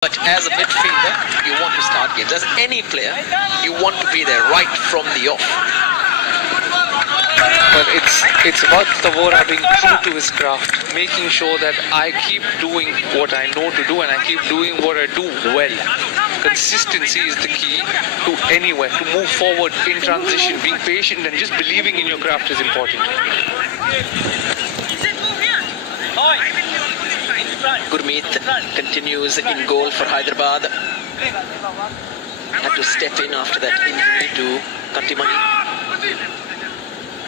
But as a midfielder, you want to start games. As any player, you want to be there right from the off. But it's about Tavora being true to his craft, making sure that I keep doing what I know to do and I keep doing what I do well. Consistency is the key to anywhere, to move forward in transition. Being patient and just believing in your craft is important. Gurmeet continues in goal for Hyderabad. Had to step in after that injury to Kantimani.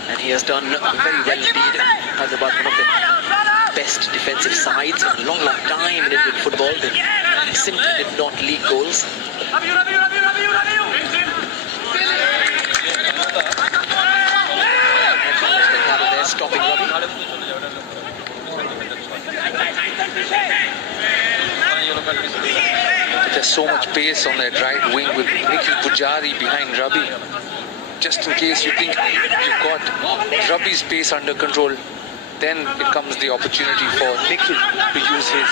And he has done very well indeed. Hyderabad, one of the best defensive sides in a long time in Indian football. They simply did not leak goals. They're stopping Ravi. There's so much pace on that right wing with Nikhil Pujari behind Rabi. Just in case you think you've got Rabi's pace under control, then it comes the opportunity for Nikhil to use his.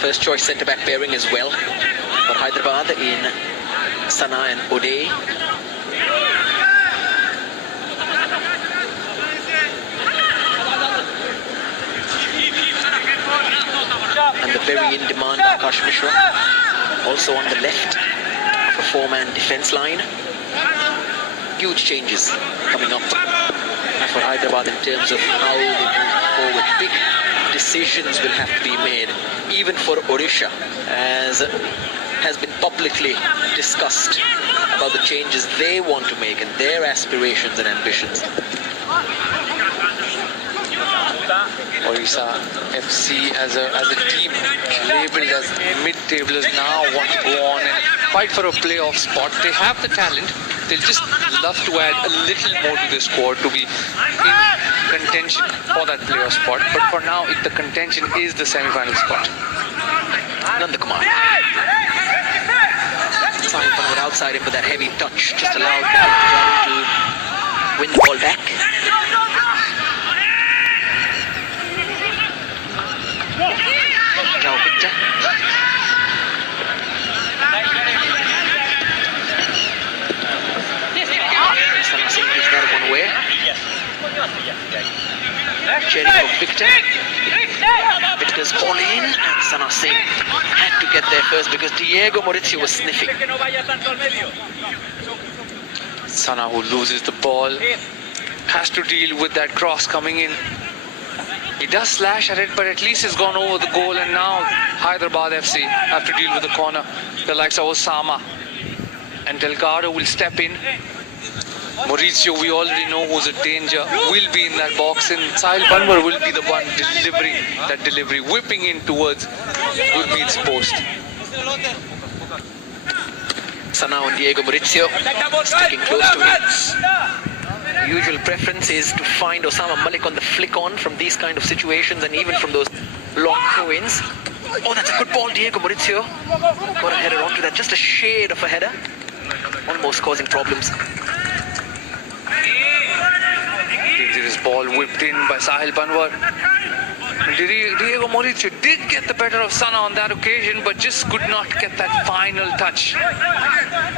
First choice centre-back pairing as well for Hyderabad in Sana and O'Day. And the very in-demand Akash Mishra, also on the left of a four-man defence line. Huge changes coming up for Hyderabad in terms of how they move forward. Big decisions will have to be made, even for Odisha, as has been publicly discussed about the changes they want to make and their aspirations and ambitions. Odisha FC as a team labelled as mid-tablers now want to go on and fight for a playoff spot. They have the talent. They'll just love to add a little more to the squad to be in contention for that playoff spot. But for now, the contention is the semi-final spot. Nandakumar. Simon outside him with that heavy touch just allowed Pujari to win the ball back. Now Victor. Sana Singh is that one away. Cherry for Victor. Victor's ball in and Sana Singh had to get there first because Diego Maurizio was sniffing. Sana, who loses the ball, has to deal with that cross coming in. He does slash at it, but at least he's gone over the goal, and now Hyderabad FC have to deal with the corner. The likes of Osama and Delgado will step in. Maurizio, we already know who's a danger, will be in that box, and Sahil Banwar will be the one delivering that delivery, whipping in towards Gurmeet's post. Sana and Diego Maurizio sticking close to him. The usual preference is to find Osama Malik on the flick on from these kind of situations and even from those long throw-ins. Oh, that's a good ball, Diego Maurizio. Got a header onto that, just a shade of a header. Almost causing problems. Dangerous ball whipped in by Sahil Banwar. Diego Maurizio did get the better of Sana on that occasion, but just could not get that final touch.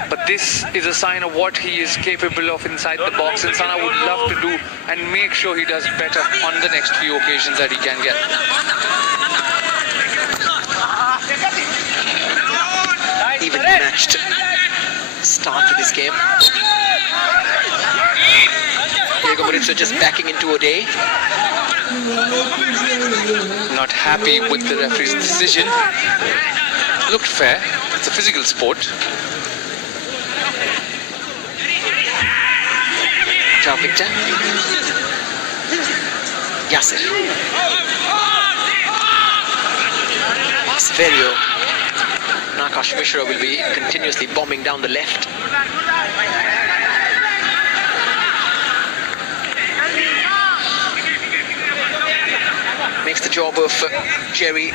But this is a sign of what he is capable of inside the box, and Sana would love to do and make sure he does better on the next few occasions that he can get. Even matched start to this game. Diego Maurizio just backing into O'Day. Not happy with the referee's decision. Looked fair. It's a physical sport. Ciao, Victor. Yasser. Severio. Akash Mishra will be continuously bombing down the left. Makes the job of Jerry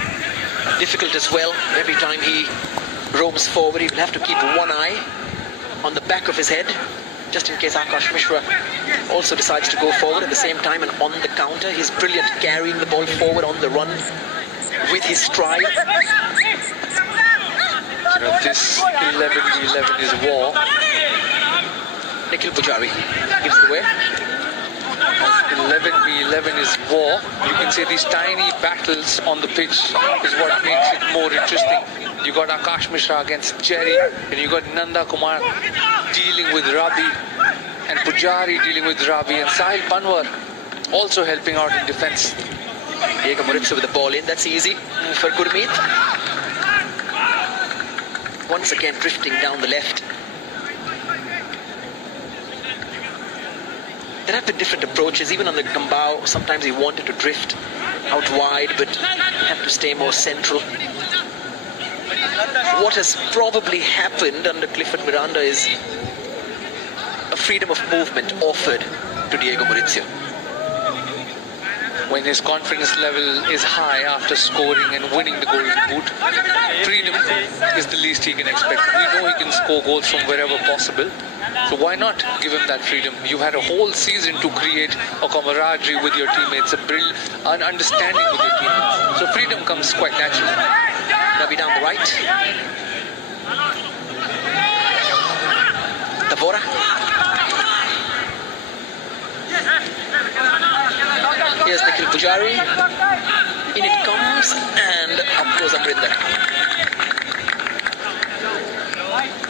difficult as well. Every time he roams forward, he will have to keep one eye on the back of his head just in case Akash Mishra also decides to go forward at the same time. And on the counter, he's brilliant carrying the ball forward on the run with his stride. You know, this 11v11 is war. Nikhil Pujari gives it away. 11v11 is war. You can say these tiny battles on the pitch is what makes it more interesting. You got Akash Mishra against Jerry, and you got Nanda Kumar dealing with Rabi, and Pujari dealing with Rabi, and Sahil Panwar also helping out in defense. Diego Maurizio with the ball in. That's easy for Gurmeet. Once again drifting down the left. There have been different approaches, even on the Gambao. Sometimes he wanted to drift out wide, but have to stay more central. What has probably happened under Clifford Miranda is a freedom of movement offered to Diego Maurizio. When his confidence level is high after scoring and winning the golden boot, freedom is the least he can expect. We know he can score goals from wherever possible, so why not give him that freedom? You've had a whole season to create a camaraderie with your teammates, an understanding with your teammates. So freedom comes quite naturally. Ravi down the right. Tavora. Here's Nikhil Pujari. In it comes, and up goes Amrinder.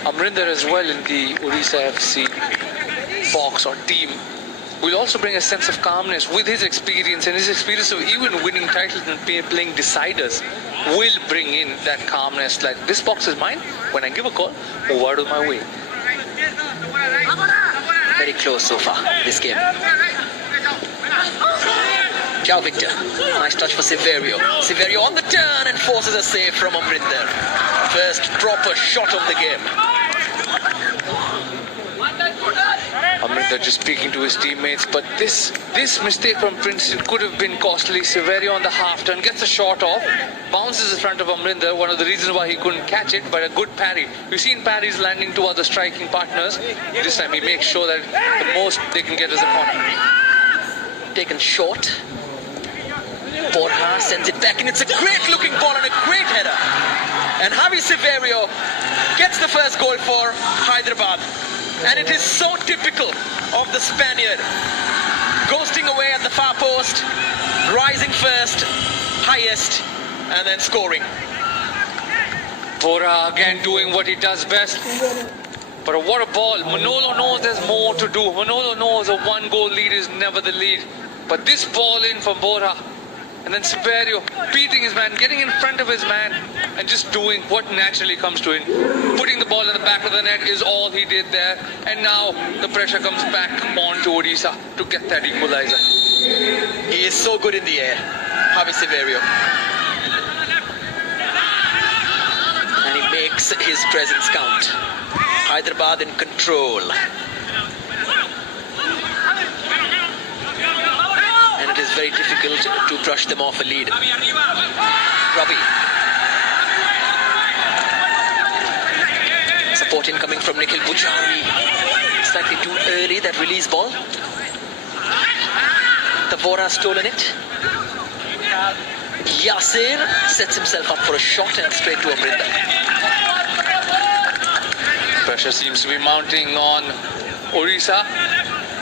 Amrinder as well in the Odisha FC box or team will also bring a sense of calmness with his experience, and his experience of even winning titles and playing deciders will bring in that calmness. Like, this box is mine. When I give a call, move out of my way. Very close so far, this game. Ciao Victor. Nice touch for Severio. Severio on the turn and forces a save from Amrinder. First proper shot of the game. Amrinder just speaking to his teammates, but this mistake from Princeton could have been costly. Severio on the half turn gets a shot off, bounces in front of Amrinder. One of the reasons why he couldn't catch it, but a good parry. We've seen parries landing to other striking partners. This time he makes sure that the most they can get is a corner. Taken short. Borja sends it back, and it's a great looking ball and a great header. And Javi Severio gets the first goal for Hyderabad. And it is so typical of the Spaniard. Ghosting away at the far post, rising first, highest, and then scoring. Borja again doing what he does best. But what a ball. Manolo knows there's more to do. Manolo knows a one-goal lead is never the lead. But this ball in from Borja. And then Severio beating his man, getting in front of his man, and just doing what naturally comes to him. Putting the ball in the back of the net is all he did there. And now the pressure comes back on to Odisha to get that equalizer. He is so good in the air, Javi Severio. And he makes his presence count. Hyderabad in control. And it is very difficult to brush them off a lead. Ravi. Support incoming from Nikhil Pujari. Slightly too early, that release ball. Tavora stolen it. Yasir sets himself up for a shot and straight to Amrinder. Pressure seems to be mounting on Odisha.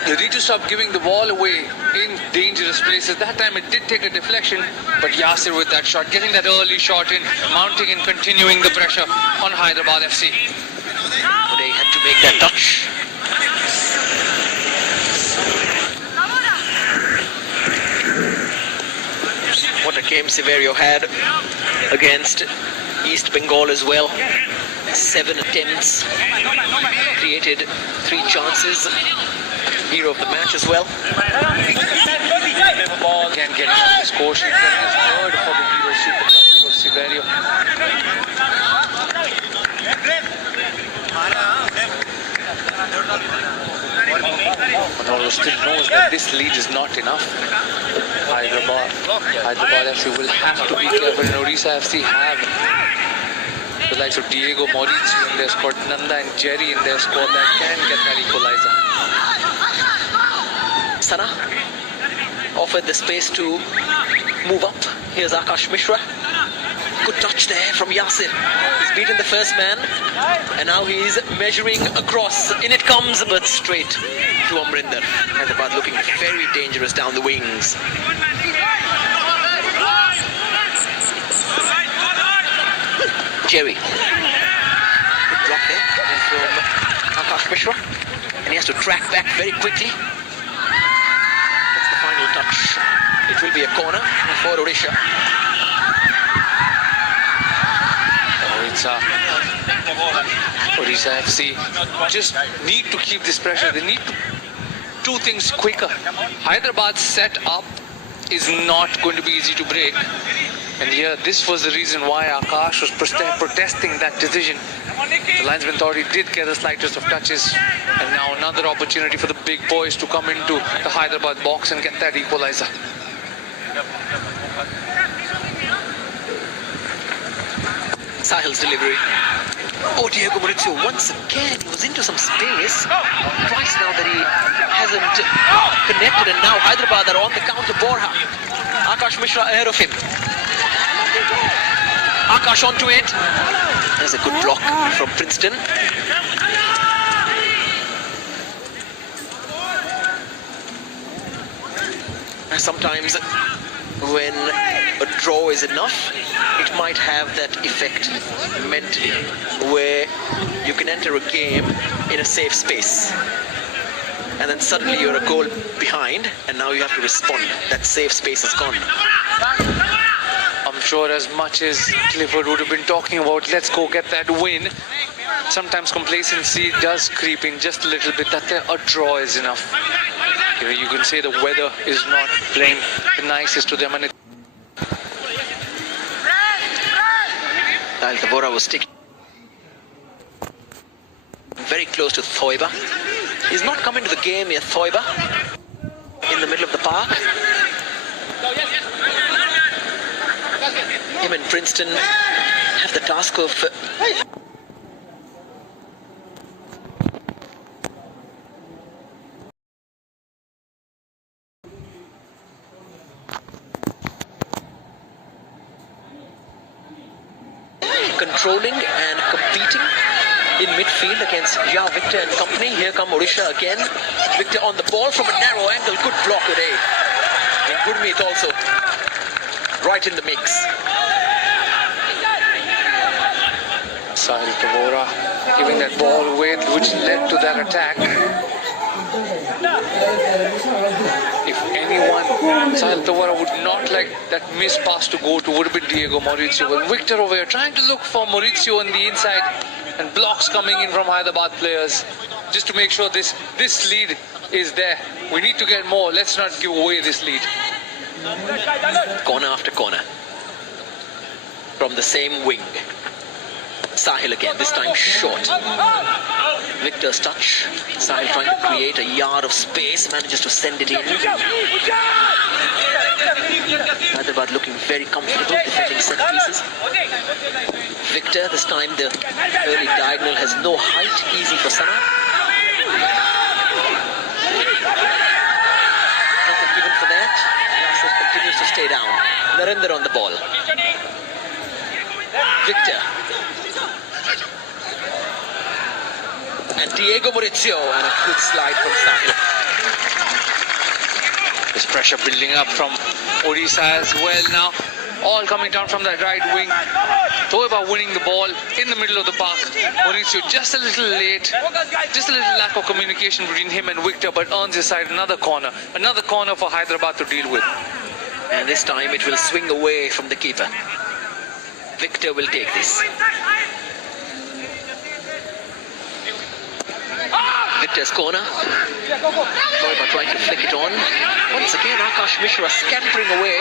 They need to stop giving the ball away in dangerous places. That time it did take a deflection, but Yasir with that shot, getting that early shot in, mounting and continuing the pressure on Hyderabad FC. They had to make that touch. What a game Severio had against East Bengal as well. 7 attempts, created 3 chances. Hero of the match as well. Again getting on the score sheet, getting his third for the Hero Super Cup. Hero Severio. Manolo still knows that this lead is not enough. Hyderabad FC will have to be clever, and Odisha FC have the likes of Diego Maurizio in their squad, Nanda and Jerry in their squad that can get that equalizer. Sana. Offered the space to move up. Here's Akash Mishra. Good touch there from Yasir. He's beaten the first man. And now he's measuring across. In it comes, but straight to Amrinder. Hyderabad looking very dangerous down the wings. Jerry. Good block there from Akash Mishra. And he has to track back very quickly. That's the final touch. It will be a corner for Odisha. Odisha FC just need to keep this pressure. They need to do things quicker. Hyderabad's set-up is not going to be easy to break. And here, this was the reason why Akash was protesting that decision. The linesman thought he did get the slightest of touches. And now another opportunity for the big boys to come into the Hyderabad box and get that equalizer. Sahil's delivery. Oh, Diego Maurizio once again, he was into some space. Twice now that he hasn't connected, and now Hyderabad are on the counter. Borja. Akash Mishra ahead of him. Akash onto it. There's a good block from Princeton. Sometimes when a draw is enough, it might have that effect mentally, where you can enter a game in a safe space and then suddenly you're a goal behind and now you have to respond. That safe space is gone. I'm sure as much as Clifford would have been talking about, let's go get that win, sometimes complacency does creep in just a little bit, that a draw is enough. You know, you can say the weather is not playing the nicest to them, and Tavora was sticking very close to Thoiba. He's not come into the game yet, Thoiba, in the middle of the park. Him and Princeton have the task of controlling and competing in midfield against Ja Victor and company. Here come Odisha again. Victor on the ball from a narrow angle. Good block today. And Gurmeet also right in the mix. Sahil Tavora giving that ball away, which led to that attack. If anyone, Sahil Tavora would not like that missed pass to go to, would have been Diego Maurizio. But Victor over here trying to look for Maurizio on the inside, and blocks coming in from Hyderabad players just to make sure this lead is there. We need to get more. Let's not give away this lead. Corner after corner from the same wing. Sahil again, this time short. Victor's touch. Sahil trying to create a yard of space, manages to send it in. Hyderabad looking very comfortable defending set pieces. Victor, this time the early diagonal has no height, easy for Sana. Nothing given for that. Yasir continues to stay down. Narendra on the ball. Victor. And Diego Maurizio, and a good slide from Sahil. There's pressure building up from Odisha as well now. All coming down from that right wing. Thoiba winning the ball in the middle of the park. Maurizio just a little late. Just a little lack of communication between him and Victor, but earns his side another corner. Another corner for Hyderabad to deal with. And this time it will swing away from the keeper. Victor will take this. Victor's corner. Thoiba trying to flick it on. Once again, Akash Mishra scampering away.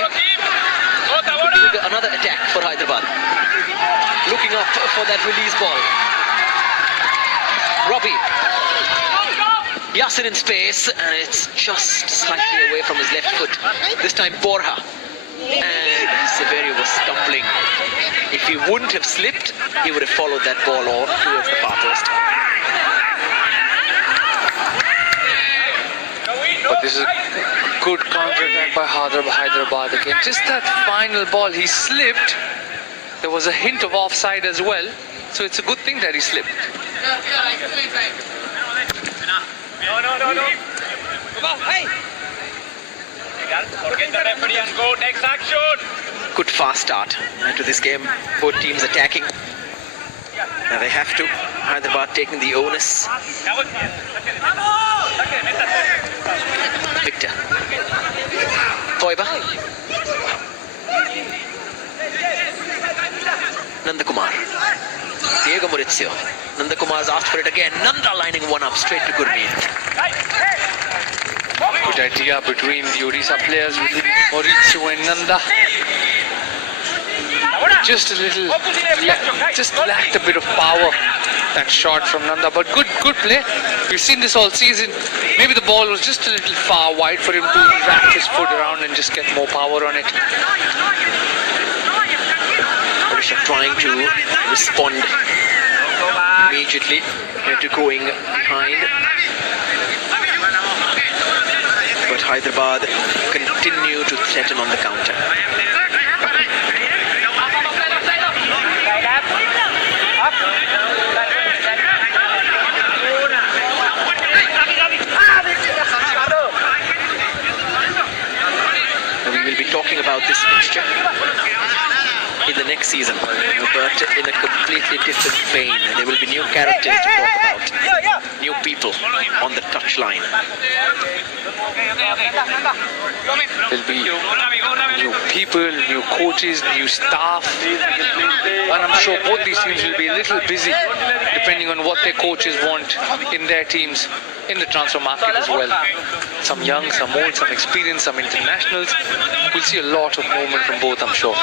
Another attack for Hyderabad. Looking up for that release ball. Robbie. Yasir in space, and it's just slightly away from his left foot. This time Borja. And Severio was stumbling. If he wouldn't have slipped, he would have followed that ball on towards the far post. But But this is a good counter-attack by Hyderabad again. Just that final ball, he slipped. There was a hint of offside as well. So it's a good thing that he slipped. No. Forget the referee and go next action. Good fast start to this game. Both teams attacking. Now they have to. Hyderabad taking the onus. Victor. Toiba. Nandakumar. Diego Maurizio. Nandakumar's asked for it again. Nanda lining one up straight to Gurmeet. Good idea between the Odisha players with Maurizio and Nanda. Just a little, just lacked a bit of power, that shot from Nanda, but good play. We've seen this all season. Maybe the ball was just a little far wide for him to wrap his foot around and just get more power on it. Odisha trying to respond immediately to going behind. But Hyderabad continue to threaten on the counter. We will be talking about this fixture in the next season, but in a completely different vein. There will be new characters to talk about, new people on the touchline. There'll be new people, new coaches, new staff, and I'm sure both these teams will be a little busy depending on what their coaches want in their teams in the transfer market as well. Some young, some old, some experienced, some internationals. We'll see a lot of movement from both, I'm sure.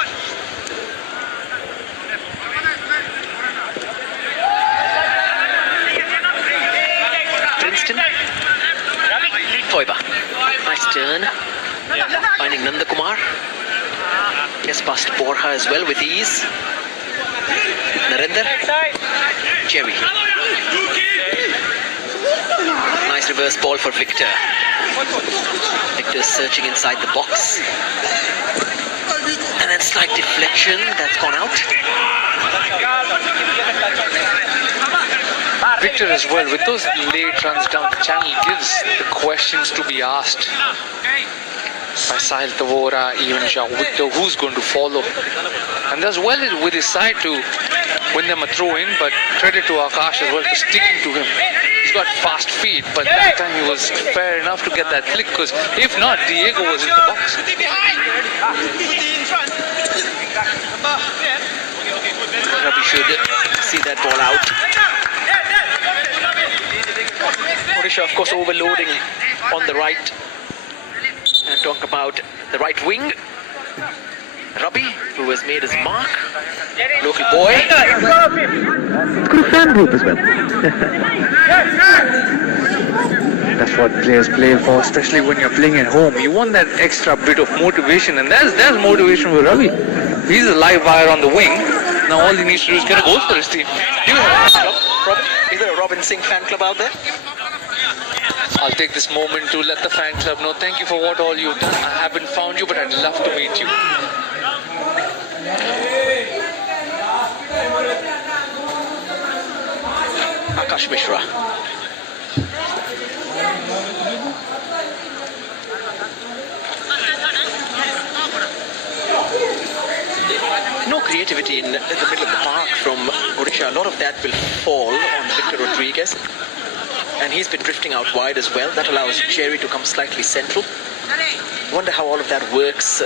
Princeton. Toiba. Nice turn. Finding Nandakumar. Gets past Borja as well with ease. Narendra. Jerry. Nice reverse ball for Victor. Victor's searching inside the box. And then slight deflection. That's gone out. Victor as well, with those late runs down the channel, gives the questions to be asked by Sahil Tavora, even Jao Victor, who's going to follow. And does well with his side to win them a throw in, but credit to Akash as well for sticking to him. He's got fast feet, but that time he was fair enough to get that flick, because if not, Diego was in the box. We should see that ball out. Odisha, of course, overloading on the right. And talk about the right wing. Rabi, who has made his mark. Local boy. It's got a fan group as well. That's what players play for, especially when you're playing at home. You want that extra bit of motivation, and there's motivation for Ravi. He's a live wire on the wing. Now all he needs to do is get a goal for his team. Do you have a fan club, Robin? Is there a Robin Singh fan club out there? I'll take this moment to let the fan club know thank you for what all you've done. I haven't found you, but I'd love to meet you. Akash Mishra. No creativity in the middle of the park from Odisha. A lot of that will fall on Victor Rodriguez. And he's been drifting out wide as well. That allows Jerry to come slightly central. Wonder how all of that works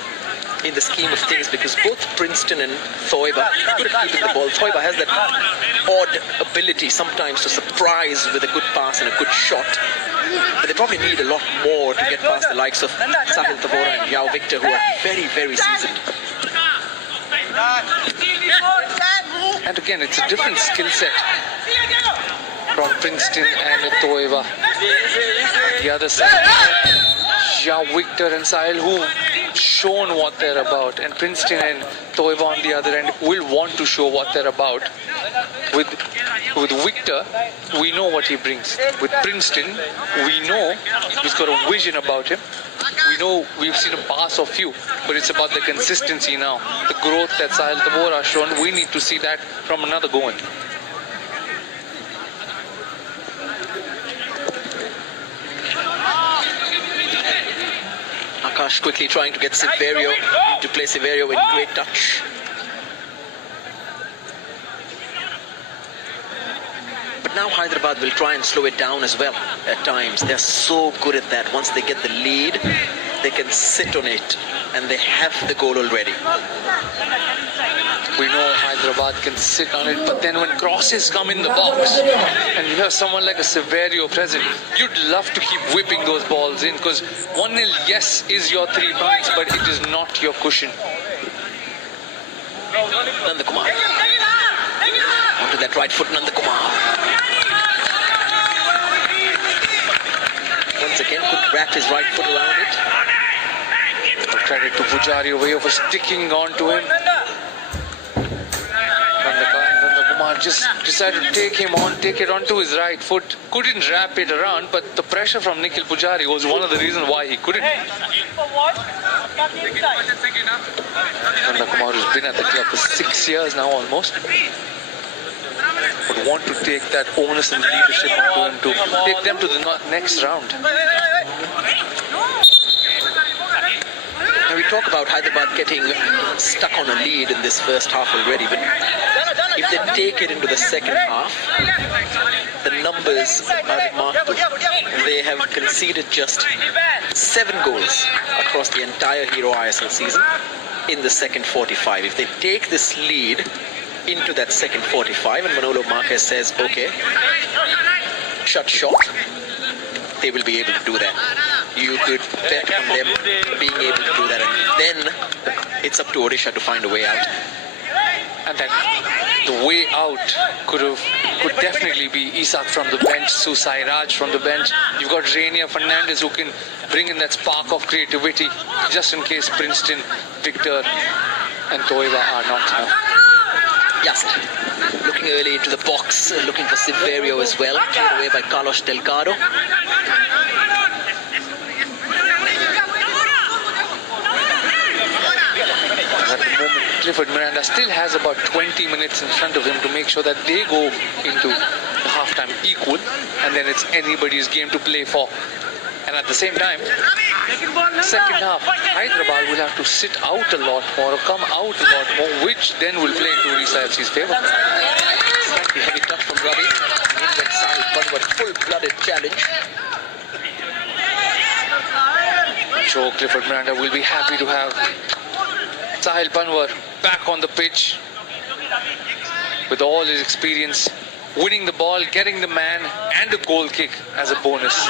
in the scheme of things, because both Princeton and Thoiba are good at keeping the ball. Thoiba has that odd ability sometimes to surprise with a good pass and a good shot. But they probably need a lot more to get past the likes of Sahil Tavora and Yao Victor, who are very, very seasoned. And again, it's a different skill set from Princeton and Thoiba. The other side, Yao Victor and Sahil, who shown what they're about, and Princeton and Toiba on the other end will want to show what they're about. With Victor, we know what he brings. With Princeton, we know he's got a vision about him. We know we've seen a pass of few, but it's about the consistency now. The growth that Sahil Tabor has shown, we need to see that from another goal. Akash quickly trying to get Severio to play. Severio with great touch. But now Hyderabad will try and slow it down as well at times. They're so good at that. Once they get the lead, they can sit on it, and they have the goal already. We know Hyderabad can sit on it, but then when crosses come in the box and you have someone like a Severio present, you'd love to keep whipping those balls in, because 1-0, yes, is your 3 points, but it is not your cushion. Nandakumar. Onto that right foot, Nandakumar. Once again, could wrap his right foot around it. Credit to Pujari over here for sticking on to him. Nandakumar just decided to take it onto his right foot. Couldn't wrap it around, but the pressure from Nikhil Pujari was one of the reasons why he couldn't. Nandakumar has been at the club for 6 years now almost. Would want to take that onus and leadership onto him to take them to the next round. Now we talk about Hyderabad getting stuck on a lead in this first half already, but if they take it into the second half, the numbers are remarkable. They have conceded just 7 goals across the entire Hero ISL season in the second 45. If they take this lead into that second 45 and Manolo Marquez says, okay, shut short, they will be able to do that. You could bet on them being able to do that, and then it's up to Odisha to find a way out. And that the way out could definitely be Isak from the bench, Susai Raj from the bench. You've got Rainier Fernandez who can bring in that spark of creativity just in case Princeton, Victor and Toiva are not enough. Just looking early into the box, looking for Severio as well, cleared away by Carlos Delgado. At the moment, Clifford Miranda still has about 20 minutes in front of him to make sure that they go into the halftime equal, and then it's anybody's game to play for. And at the same time, second half, Hyderabad will have to sit out a lot more or come out a lot more, which then will play into Odisha FC's favour. Slightly heavy touch from Ravi. In went Sahil Panwar, full-blooded challenge. I'm sure Clifford Miranda will be happy to have Sahil Panwar back on the pitch with all his experience, winning the ball, getting the man and a goal kick as a bonus.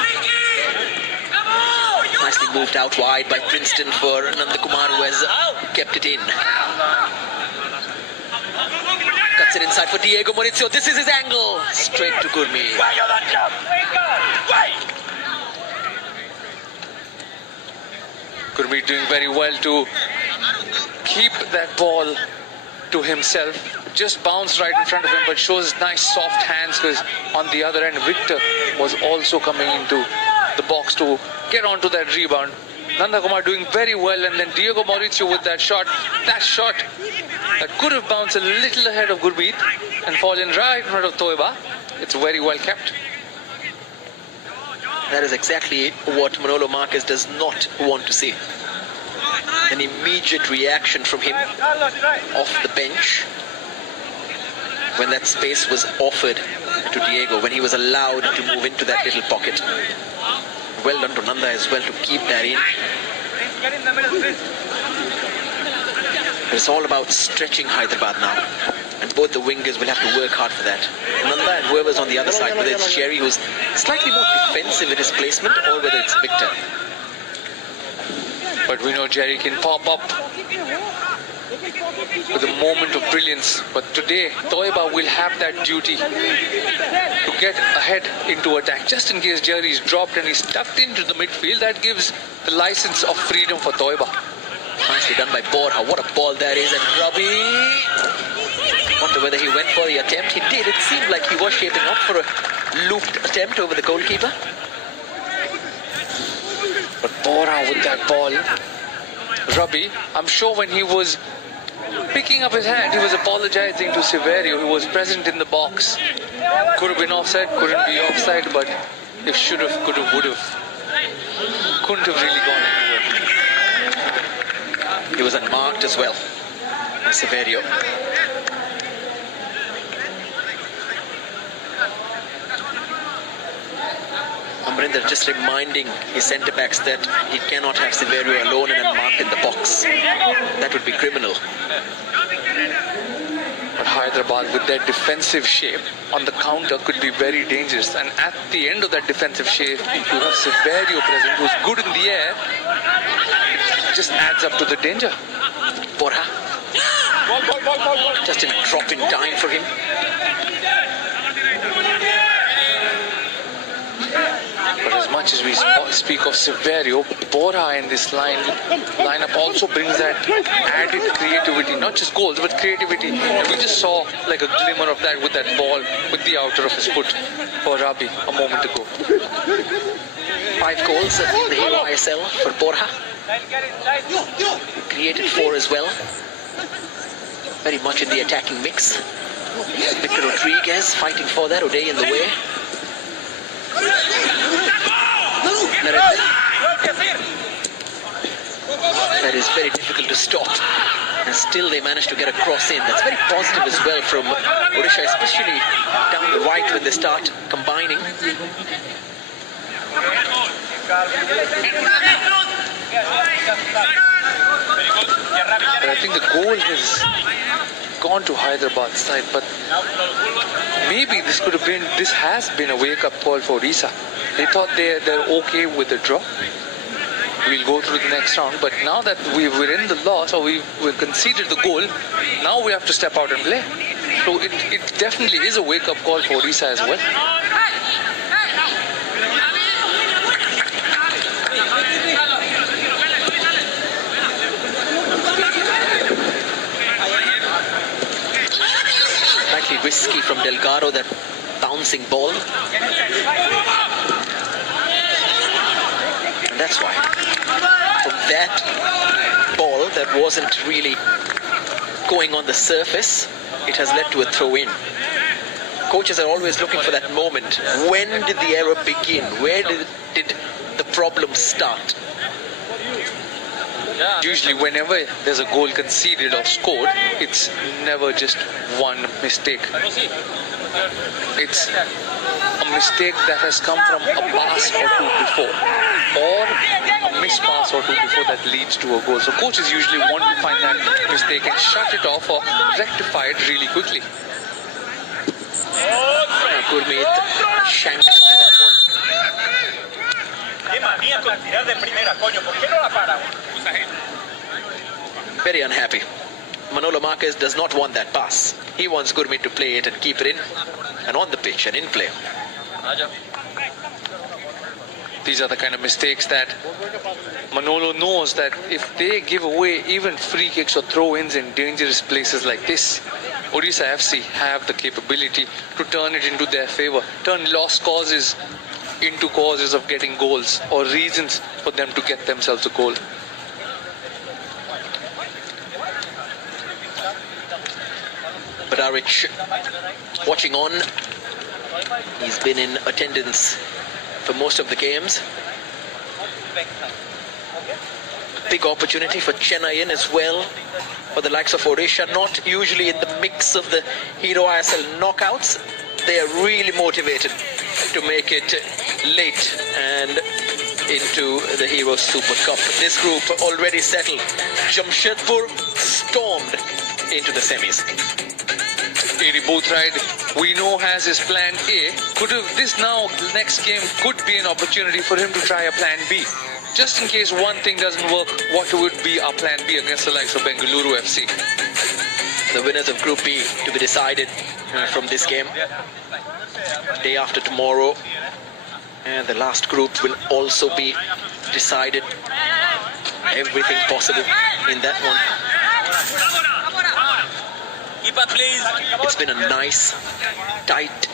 Nicely moved out wide by Princeton for Nandakumar, who has kept it in. Cuts it inside for Diego Maurizio. This is his angle. Straight to Gurmi. Gurmi doing very well to keep that ball to himself. Just bounced right in front of him, but shows nice soft hands, because on the other end, Victor was also coming into the box to get onto that rebound. Nandakumar doing very well, and then Diego Maurizio with that shot. That shot that could have bounced a little ahead of Gurmeet and fallen right in front of Toiba. It's very well kept. That is exactly what Manolo Marquez does not want to see. An immediate reaction from him off the bench when that space was offered to Diego, when he was allowed to move into that little pocket. Well done to Nanda as well to keep that in. But it's all about stretching Hyderabad now, and both the wingers will have to work hard for that. Nanda and whoever's on the other side, whether it's Jerry, who's slightly more defensive in his placement, or whether it's Victor. But we know Jerry can pop up with a moment of brilliance. But today, Toiba will have that duty to get ahead into attack. Just in case Jerry's dropped and he's tucked into the midfield, that gives the license of freedom for Toiba. Nicely done by Borja. What a ball that is. And Ravi. Wonder whether he went for the attempt. He did. It seemed like he was shaping up for a looped attempt over the goalkeeper. But Borja with that ball. Rabi, I'm sure when he was picking up his hand, he was apologizing to Severio, who was present in the box. Could have been offside, couldn't be offside, but if should have, could have, would have. Couldn't have really gone anywhere. He was unmarked as well. Severio. Amrinder just reminding his centre-backs that he cannot have Severio alone and unmarked in the box. That would be criminal. But Hyderabad, with their defensive shape on the counter, could be very dangerous. And at the end of that defensive shape, you have Severio present, who's good in the air. It just adds up to the danger. Borja. Just in drop in time for him. But as much as we speak of Severio, Borja in this lineup also brings that added creativity, not just goals, but creativity. And we just saw like a glimmer of that with that ball with the outer of his foot for Rabi a moment ago. 5 goals in the Hero ISL for Borja. Created 4 as well. Very much in the attacking mix. Victor Rodriguez fighting for that. O'Day in the way. That is very difficult to stop, and still they managed to get a cross in. That's very positive as well from Odisha, especially down the right when they start combining. But I think the goal has gone to Hyderabad's side, but maybe this has been a wake-up call for Odisha. They thought they're okay with the draw. We'll go through the next round, but now that we're in the loss or we've conceded the goal, now we have to step out and play. So it definitely is a wake-up call for Odisha as well. Slightly risky from Delgado, that bouncing ball. And that's why. From that ball that wasn't really going on the surface, it has led to a throw-in. Coaches are always looking for that moment. When did the error begin? Where did the problem start? Usually whenever there's a goal conceded or scored, it's never just one mistake. It's a mistake that has come from a pass or two before, or a missed pass or two before that leads to a goal. So coaches usually want to find that mistake and shut it off or rectify it really quickly. Gurmeet shanked that one. Very unhappy. Manolo Marquez does not want that pass. He wants Gurmeet to play it and keep it in and on the pitch and in play. These are the kind of mistakes that Manolo knows that if they give away even free kicks or throw-ins in dangerous places like this, Odisha FC have the capability to turn it into their favor, turn lost causes into causes of getting goals or reasons for them to get themselves a goal. Badaric watching on. He's been in attendance for most of the games. Big opportunity for Chennai as well. For the likes of Odisha, not usually in the mix of the Hero ISL knockouts. They are really motivated to make it late and into the Hero Super Cup. This group already settled. Jamshedpur stormed into the semis. AD Boothright, we know, has his plan A. Next game could be an opportunity for him to try a plan B. Just in case one thing doesn't work, what would be our plan B against the likes of Bengaluru FC? The winners of Group B to be decided from this game. Day after tomorrow. And the last group will also be decided. Everything possible in that one. Keep up, please. It's been a nice, tight,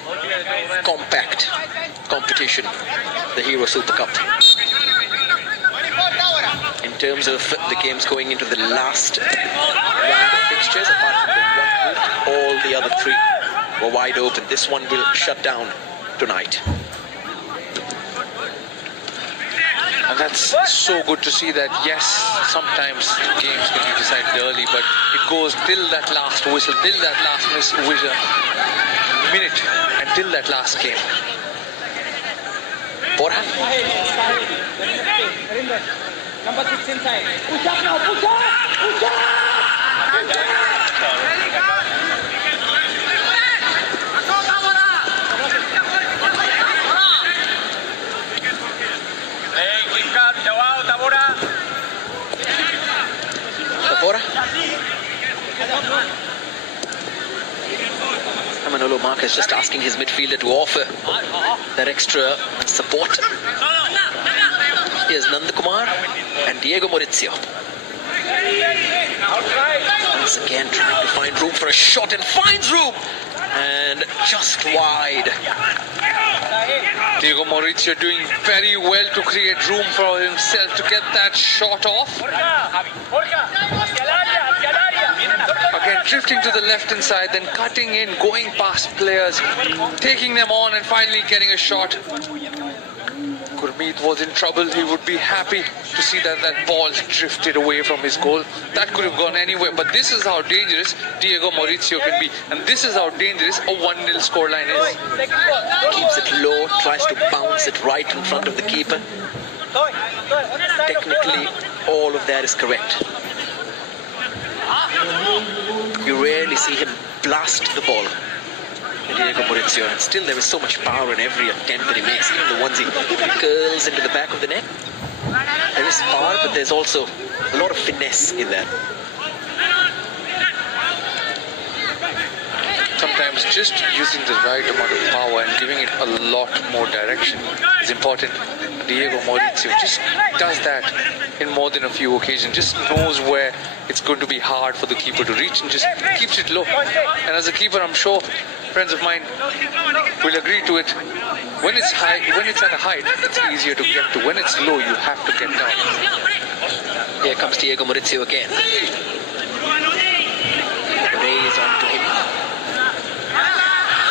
compact competition, the Hero Super Cup. In terms of the games going into the last round of fixtures, apart from the one group, all the other three were wide open. This one will shut down tonight. And that's so good to see that, yes, sometimes games can be decided early, but it goes till that last whistle, till that last minute, and till that last game. Borja. Number 6 inside. Push up now, push up! Push up! Hey, keep calm. Joao, Tabora. Tabora. Manolo Marquez just asking his midfielder to offer that extra support. Here's Nandakumar and Diego Maurizio. Once again trying to find room for a shot and finds room. And just wide. Diego Maurizio doing very well to create room for himself to get that shot off. Again, drifting to the left hand side, then cutting in, going past players, taking them on and finally getting a shot. Gurmeet was in trouble. He would be happy to see that that ball drifted away from his goal. That could have gone anywhere, but this is how dangerous Diego Maurizio can be, and this is how dangerous a 1-0 scoreline is. Keeps it low, tries to bounce it right in front of the keeper. Technically, all of that is correct. You rarely see him blast the ball, Diego Maurizio, and still there is so much power in every attempt that he makes, even the ones he curls into the back of the net. There is power, but there's also a lot of finesse in that. Sometimes just using the right amount of power and giving it a lot more direction is important. Diego Maurizio just does that in more than a few occasions, just knows where it's going to be hard for the keeper to reach and just keeps it low. And as a keeper, I'm sure friends of mine will agree to it. When it's high, when it's at a height, it's easier to get to. When it's low, you have to get down. Here comes Diego Maurizio again. Raise on to him.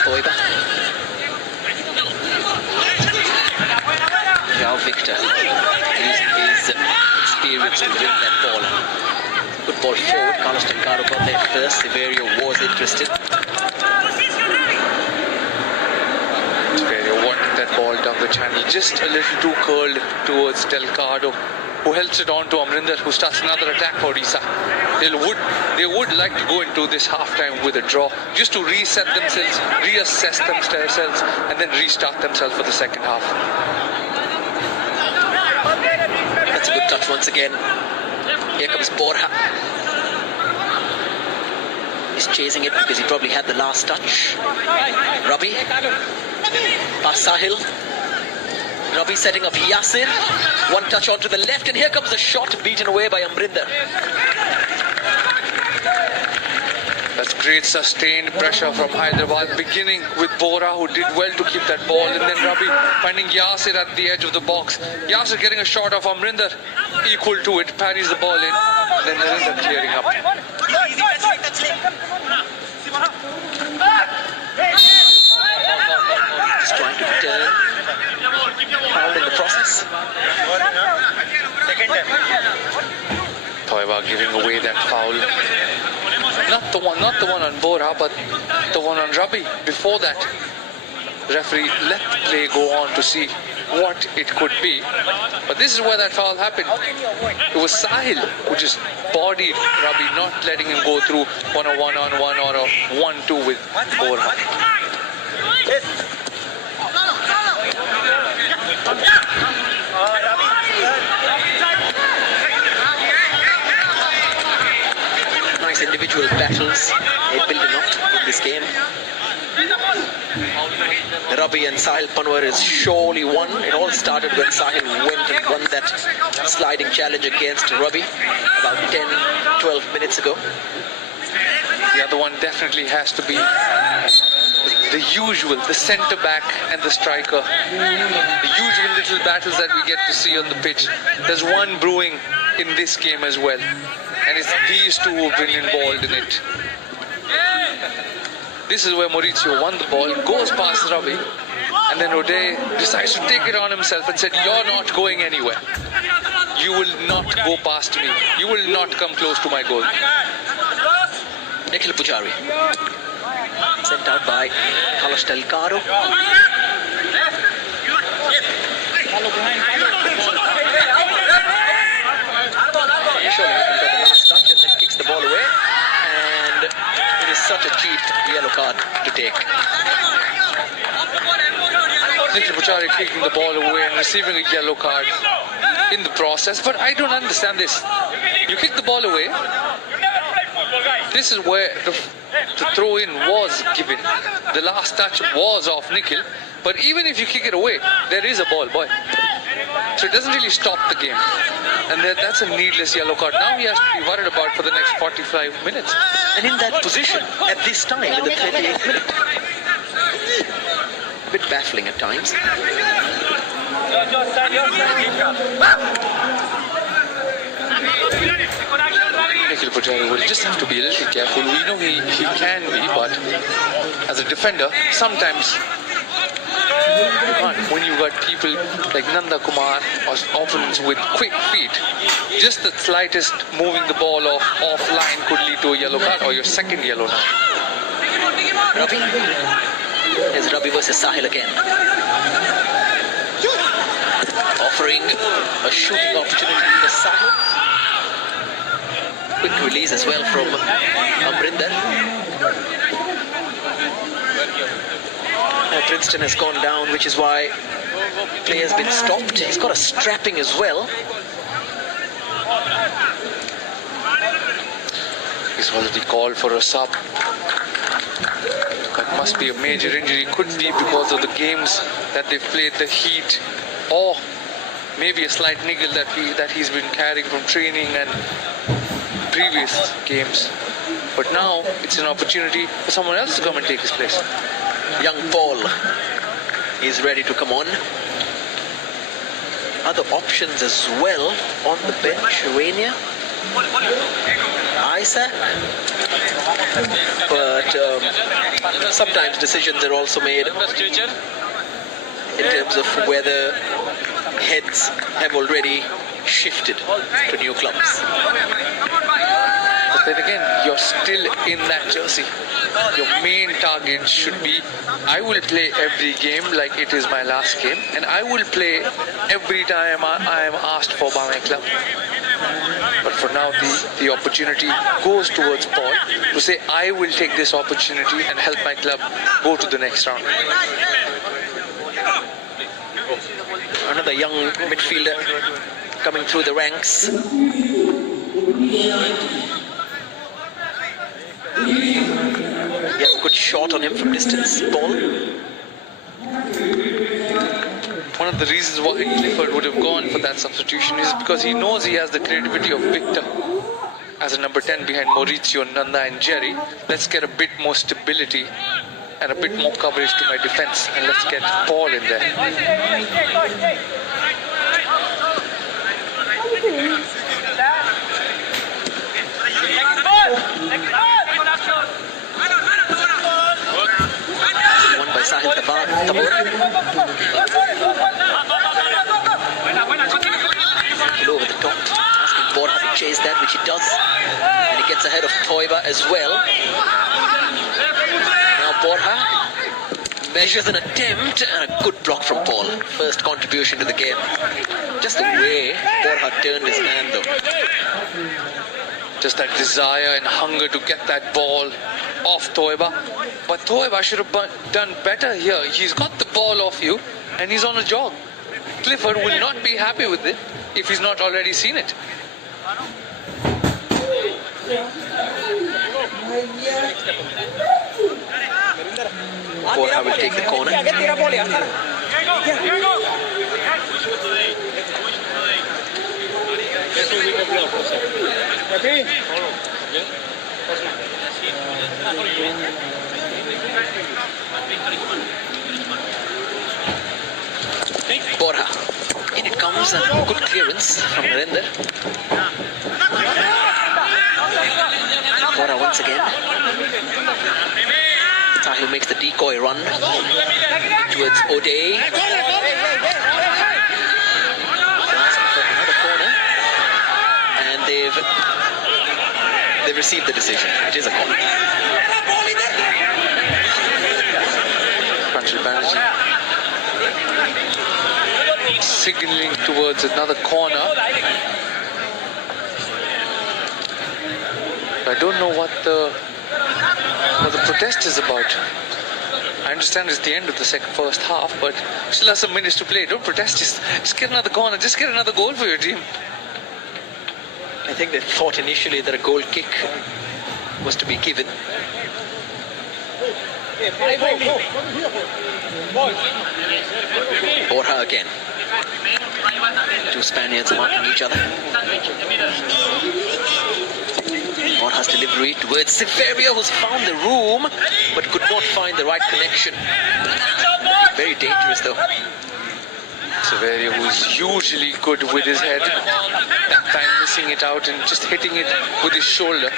Toiba. Now Victor using his experience to win that ball. Good ball forward. Carlos Tancaro got there first. Severio was interested. Severio wanting that ball down the channel, just a little too curled towards Delgado, who helps it on to Amrinder, who starts another attack for Odisha. They would like to go into this halftime with a draw, just to reset themselves, reassess themselves, and then restart themselves for the second half. That's a good touch once again. Here comes Borja. He's chasing it because he probably had the last touch. Rabi. Past Sahil. Rabi setting up Yasir. One touch onto the left, and here comes the shot beaten away by Amrinder. That's great sustained pressure from Hyderabad, beginning with Bora, who did well to keep that ball, and then Rabi finding Yasir at the edge of the box. Yasir getting a shot off Amrinder, equal to it, parries the ball in, then Amrinder clearing up. Just trying to turn. Foul in the process. Toiba giving away that foul. Not the one on Bora, but the one on Rabi. Before that, referee let the play go on to see what it could be. But this is where that foul happened. It was Sahil who just bodied Rabi, not letting him go through on a one-on-one or a 1-2 with Bora. Nice individual battles. They're building up this game. Rabi and Sahil Panwar is surely won. It all started when Sahil went and won that sliding challenge against Rabi about 10-12 minutes ago. The other one definitely has to be the usual, the centre back and the striker. The usual little battles that we get to see on the pitch. There's one brewing in this game as well. And it's these two who've been involved in it. This is where Maurizio won the ball, goes past Ravi, and then O'Day decides to take it on himself and said, "You're not going anywhere. You will not go past me. You will not come close to my goal." Nikhil Pujari. Sent out by Kalash Telkaro. Surely looking for the last touch and then kicks the ball away. And it is such a cheap yellow card to take. Nikhil Pujari kicking the ball away and receiving a yellow card in the process. But I don't understand this. You kick the ball away. This is where the throw-in was given. The last touch was off Nikhil. But even if you kick it away, there is a ball, boy. So it doesn't really stop the game. And that's a needless yellow card. Now he has to be worried about for the next 45 minutes. And in that position, at this time, in the 38th minute. A bit baffling at times. Nikhil Pujari will just have to be a little careful. We know he can be, but as a defender, sometimes you can't. When you've got people like Nanda Kumar or opponents with quick feet, just the slightest moving the ball offline could lead to a yellow card or your second yellow now. Ravi. There's Ravi versus Sahil again. Offering a shooting opportunity for Sahil. Quick release as well from Amrinder. Princeton has gone down, which is why play has been stopped. He's got a strapping as well. He's already called for a sub. That must be a major injury. Could be because of the games that they've played, the heat, or maybe a slight niggle that he's been carrying from training and previous games. But now it's an opportunity for someone else to come and take his place. Young Paul is ready to come on. Other options as well on the bench. Rania, Isaac. But sometimes decisions are also made in terms of whether heads have already shifted to new clubs. But then again, you're still in that jersey. Your main target should be, I will play every game like it is my last game, and I will play every time I am asked for by my club. But for now, the opportunity goes towards Paul to say, I will take this opportunity and help my club go to the next round. Another young midfielder coming through the ranks. Yeah, good shot on him from distance. Ball. One of the reasons why Clifford would have gone for that substitution is because he knows he has the creativity of Victor as a number 10 behind Maurizio, Nanda and Jerry. Let's get a bit more stability and a bit more coverage to my defense, and let's get Paul in there. Won by Sahil Tabor. Over the top, asking Borja to chase that, which he does. And he gets ahead of Toiba as well. Now Borja measures an attempt and a good block from Paul. First contribution to the game. Just the way Borja turned his man though. Just that desire and hunger to get that ball off Toiba. But Toiba should have done better here. He's got the ball off you and he's on a jog. Clifford will not be happy with it if he's not already seen it. Borja will take the corner. Bora. In it comes a good clearance from Narendra. Bora once again. Sahil makes the decoy run towards O'Day. Asking for another corner. And they've received the decision. It is a corner. Country Banerjee signaling towards another corner. I don't know what the protest is about. I understand it's the end of the first half, but still have some minutes to play. Don't protest, just get another corner, just get another goal for your team. I think they thought initially that a goal kick was to be given. Bora again. Two Spaniards marking each other. Borja's delivery towards Severio, who's found the room but could not find the right connection. Very dangerous though. Severio, who's usually good with his head, that time missing it out and just hitting it with his shoulder.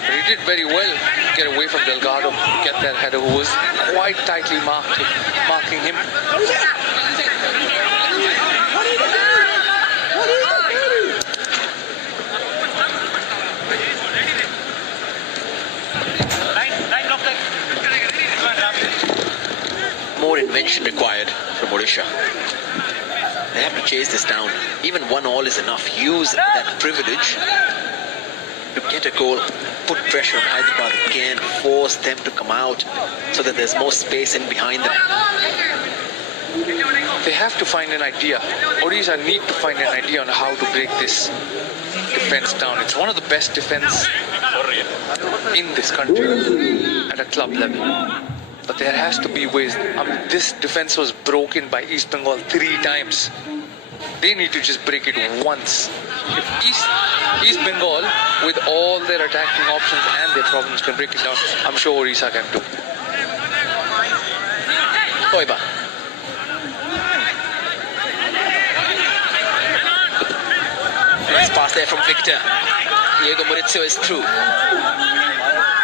But he did very well get away from Delgado, get that header, who was quite tightly marking him. More invention required from Odisha. They have to chase this down. Even 1-1 is enough. Use that privilege to get a goal, put pressure on Hyderabad again, force them to come out so that there's more space in behind them. They have to find an idea. Odisha need to find an idea on how to break this defense down. It's one of the best defense in this country at a club level. But there has to be ways. This defense was broken by East Bengal 3 times. They need to just break it once. If East Bengal, with all their attacking options and their problems, can break it down, I'm sure Odisha can too. Toiba. Nice pass there from Victor. Diego Maurizio is through.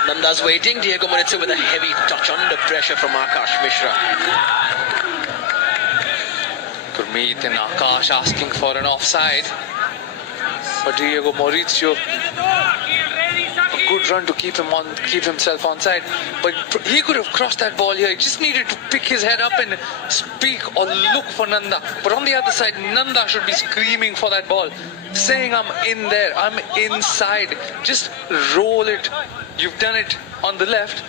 Nanda's waiting. Diego Maurizio with a heavy touch under pressure from Akash Mishra. Gurmeet and Akash asking for an offside. But Diego Maurizio, a good run to keep himself onside. But he could have crossed that ball here. He just needed to pick his head up and speak or look for Nanda. But on the other side, Nanda should be screaming for that ball, saying, I'm in there, I'm inside. Just roll it. You've done it on the left.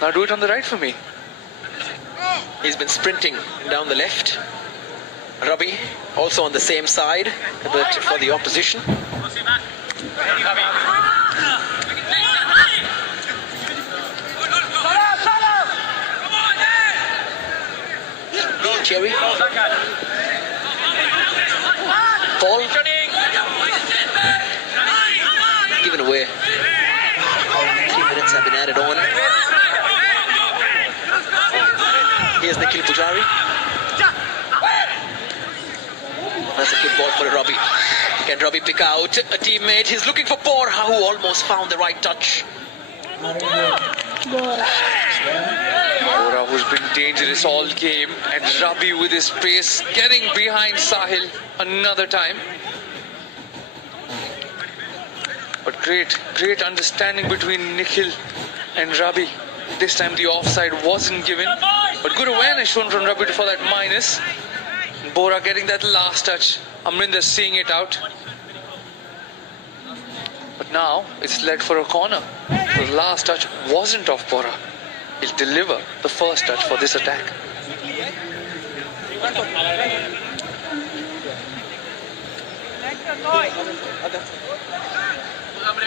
Now do it on the right for me. He's been sprinting down the left. Rabi also on the same side, but for the opposition. Cherry. Ball. Given away. 3 minutes have been added on. Here's Nikhil Pujari. That's a good ball for Rabi. Can Rabi pick out a teammate? He's looking for Bora, who almost found the right touch. Bora, who's been dangerous all game, and Rabi with his pace getting behind Sahil another time. But great understanding between Nikhil and Rabi. This time the offside wasn't given, but good awareness shown from Rabi for that minus. Bora getting that last touch. Amrinder seeing it out. But now it's led for a corner. The last touch wasn't of Bora. He'll deliver the first touch for this attack.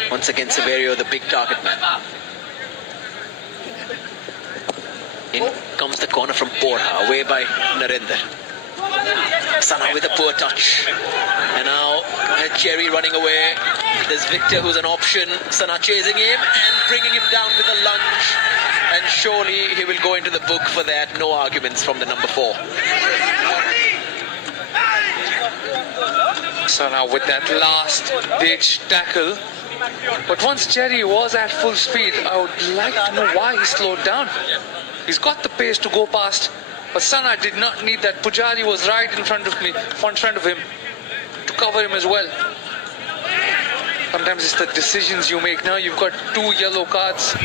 Once again, Severio, the big target man. In comes the corner from Borja, away by Narendra. Sana with a poor touch. And now Cherry running away. There's Victor who's an option. Sana chasing him and bringing him down with a lunge. And surely he will go into the book for that. No arguments from the number 4. Sana with that last ditch tackle. But once Cherry was at full speed, I would like to know why he slowed down. He's got the pace to go past, but Sana did not need that. Pujari was right in front of him to cover him as well. Sometimes it's the decisions you make. Now you've got 2 yellow cards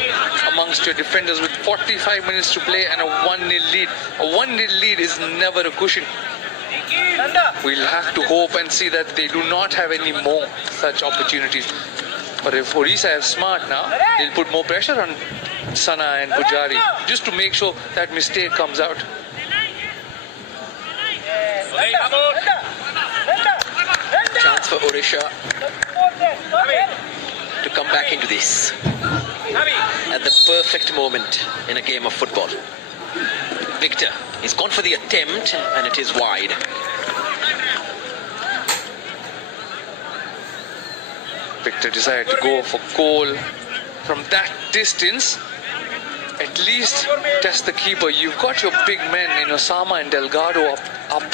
amongst your defenders with 45 minutes to play and a 1-0 lead. A 1-0 lead is never a cushion. We'll have to hope and see that they do not have any more such opportunities. But if Odisha is smart now, they'll put more pressure on Sana and Pujari just to make sure that mistake comes out. Chance for Odisha to come back into this at the perfect moment in a game of football. Victor, he's gone for the attempt and it is wide. Victor decided to go for goal from that distance. At least test the keeper. You've got your big men in Osama and Delgado up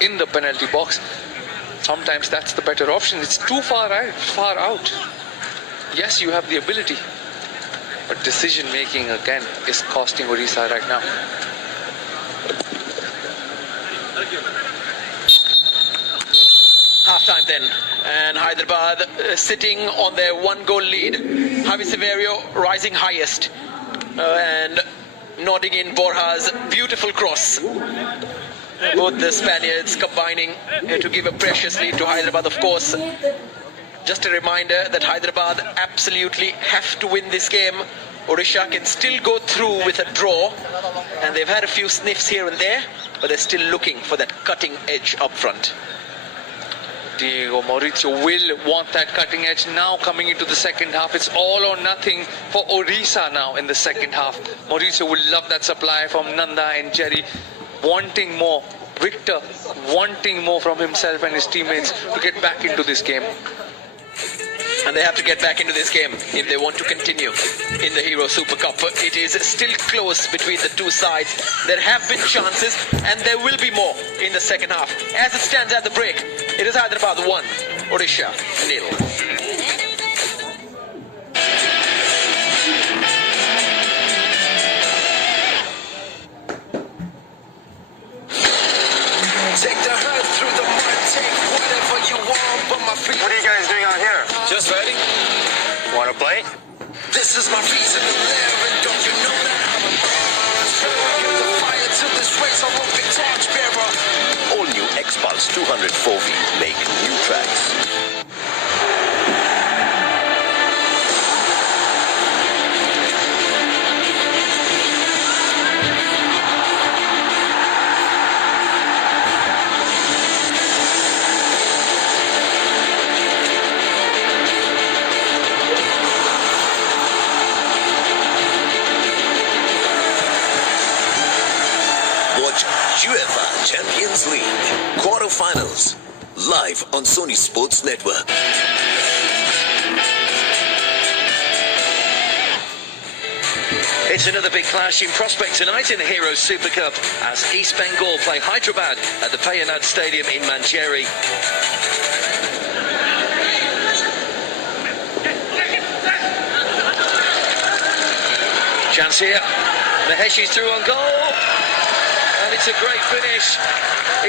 in the penalty box. Sometimes that's the better option. It's too far out. Yes, you have the ability, but decision making again is costing Odisha right now. Half time then, and Hyderabad sitting on their 1-goal lead. Javi Severio rising highest and nodding in Borja's beautiful cross. Both the Spaniards combining to give a precious lead to Hyderabad, of course. Just a reminder that Hyderabad absolutely have to win this game. Odisha can still go through with a draw, and they've had a few sniffs here and there, but they're still looking for that cutting edge up front. Diego Maurizio will want that cutting edge now coming into the second half. It's all or nothing for Odisha now in the second half. Maurizio will love that supply from Nanda and Jerry, wanting more. Victor wanting more from himself and his teammates to get back into this game. And they have to get back into this game if they want to continue in the Hero Super Cup. It is still close between the two sides. There have been chances and there will be more in the second half. As it stands at the break, it is Hyderabad 1, Odisha 0. Take the herd through the mud, take whatever you want, but my feet. What are you guys doing out here? Just ready? Want to play? This is my reason to live, and don't you know that I'm a born give the fire to this race, I'm a big torch bearer. All new X-Pulse 204V make new tracks. UEFA Champions League quarterfinals live on Sony Sports Network. It's another big clash in prospect tonight in the Heroes Super Cup as East Bengal play Hyderabad at the Payanad Stadium in Manjeri. Chance here. Mahesh is through on goal. And it's a great finish.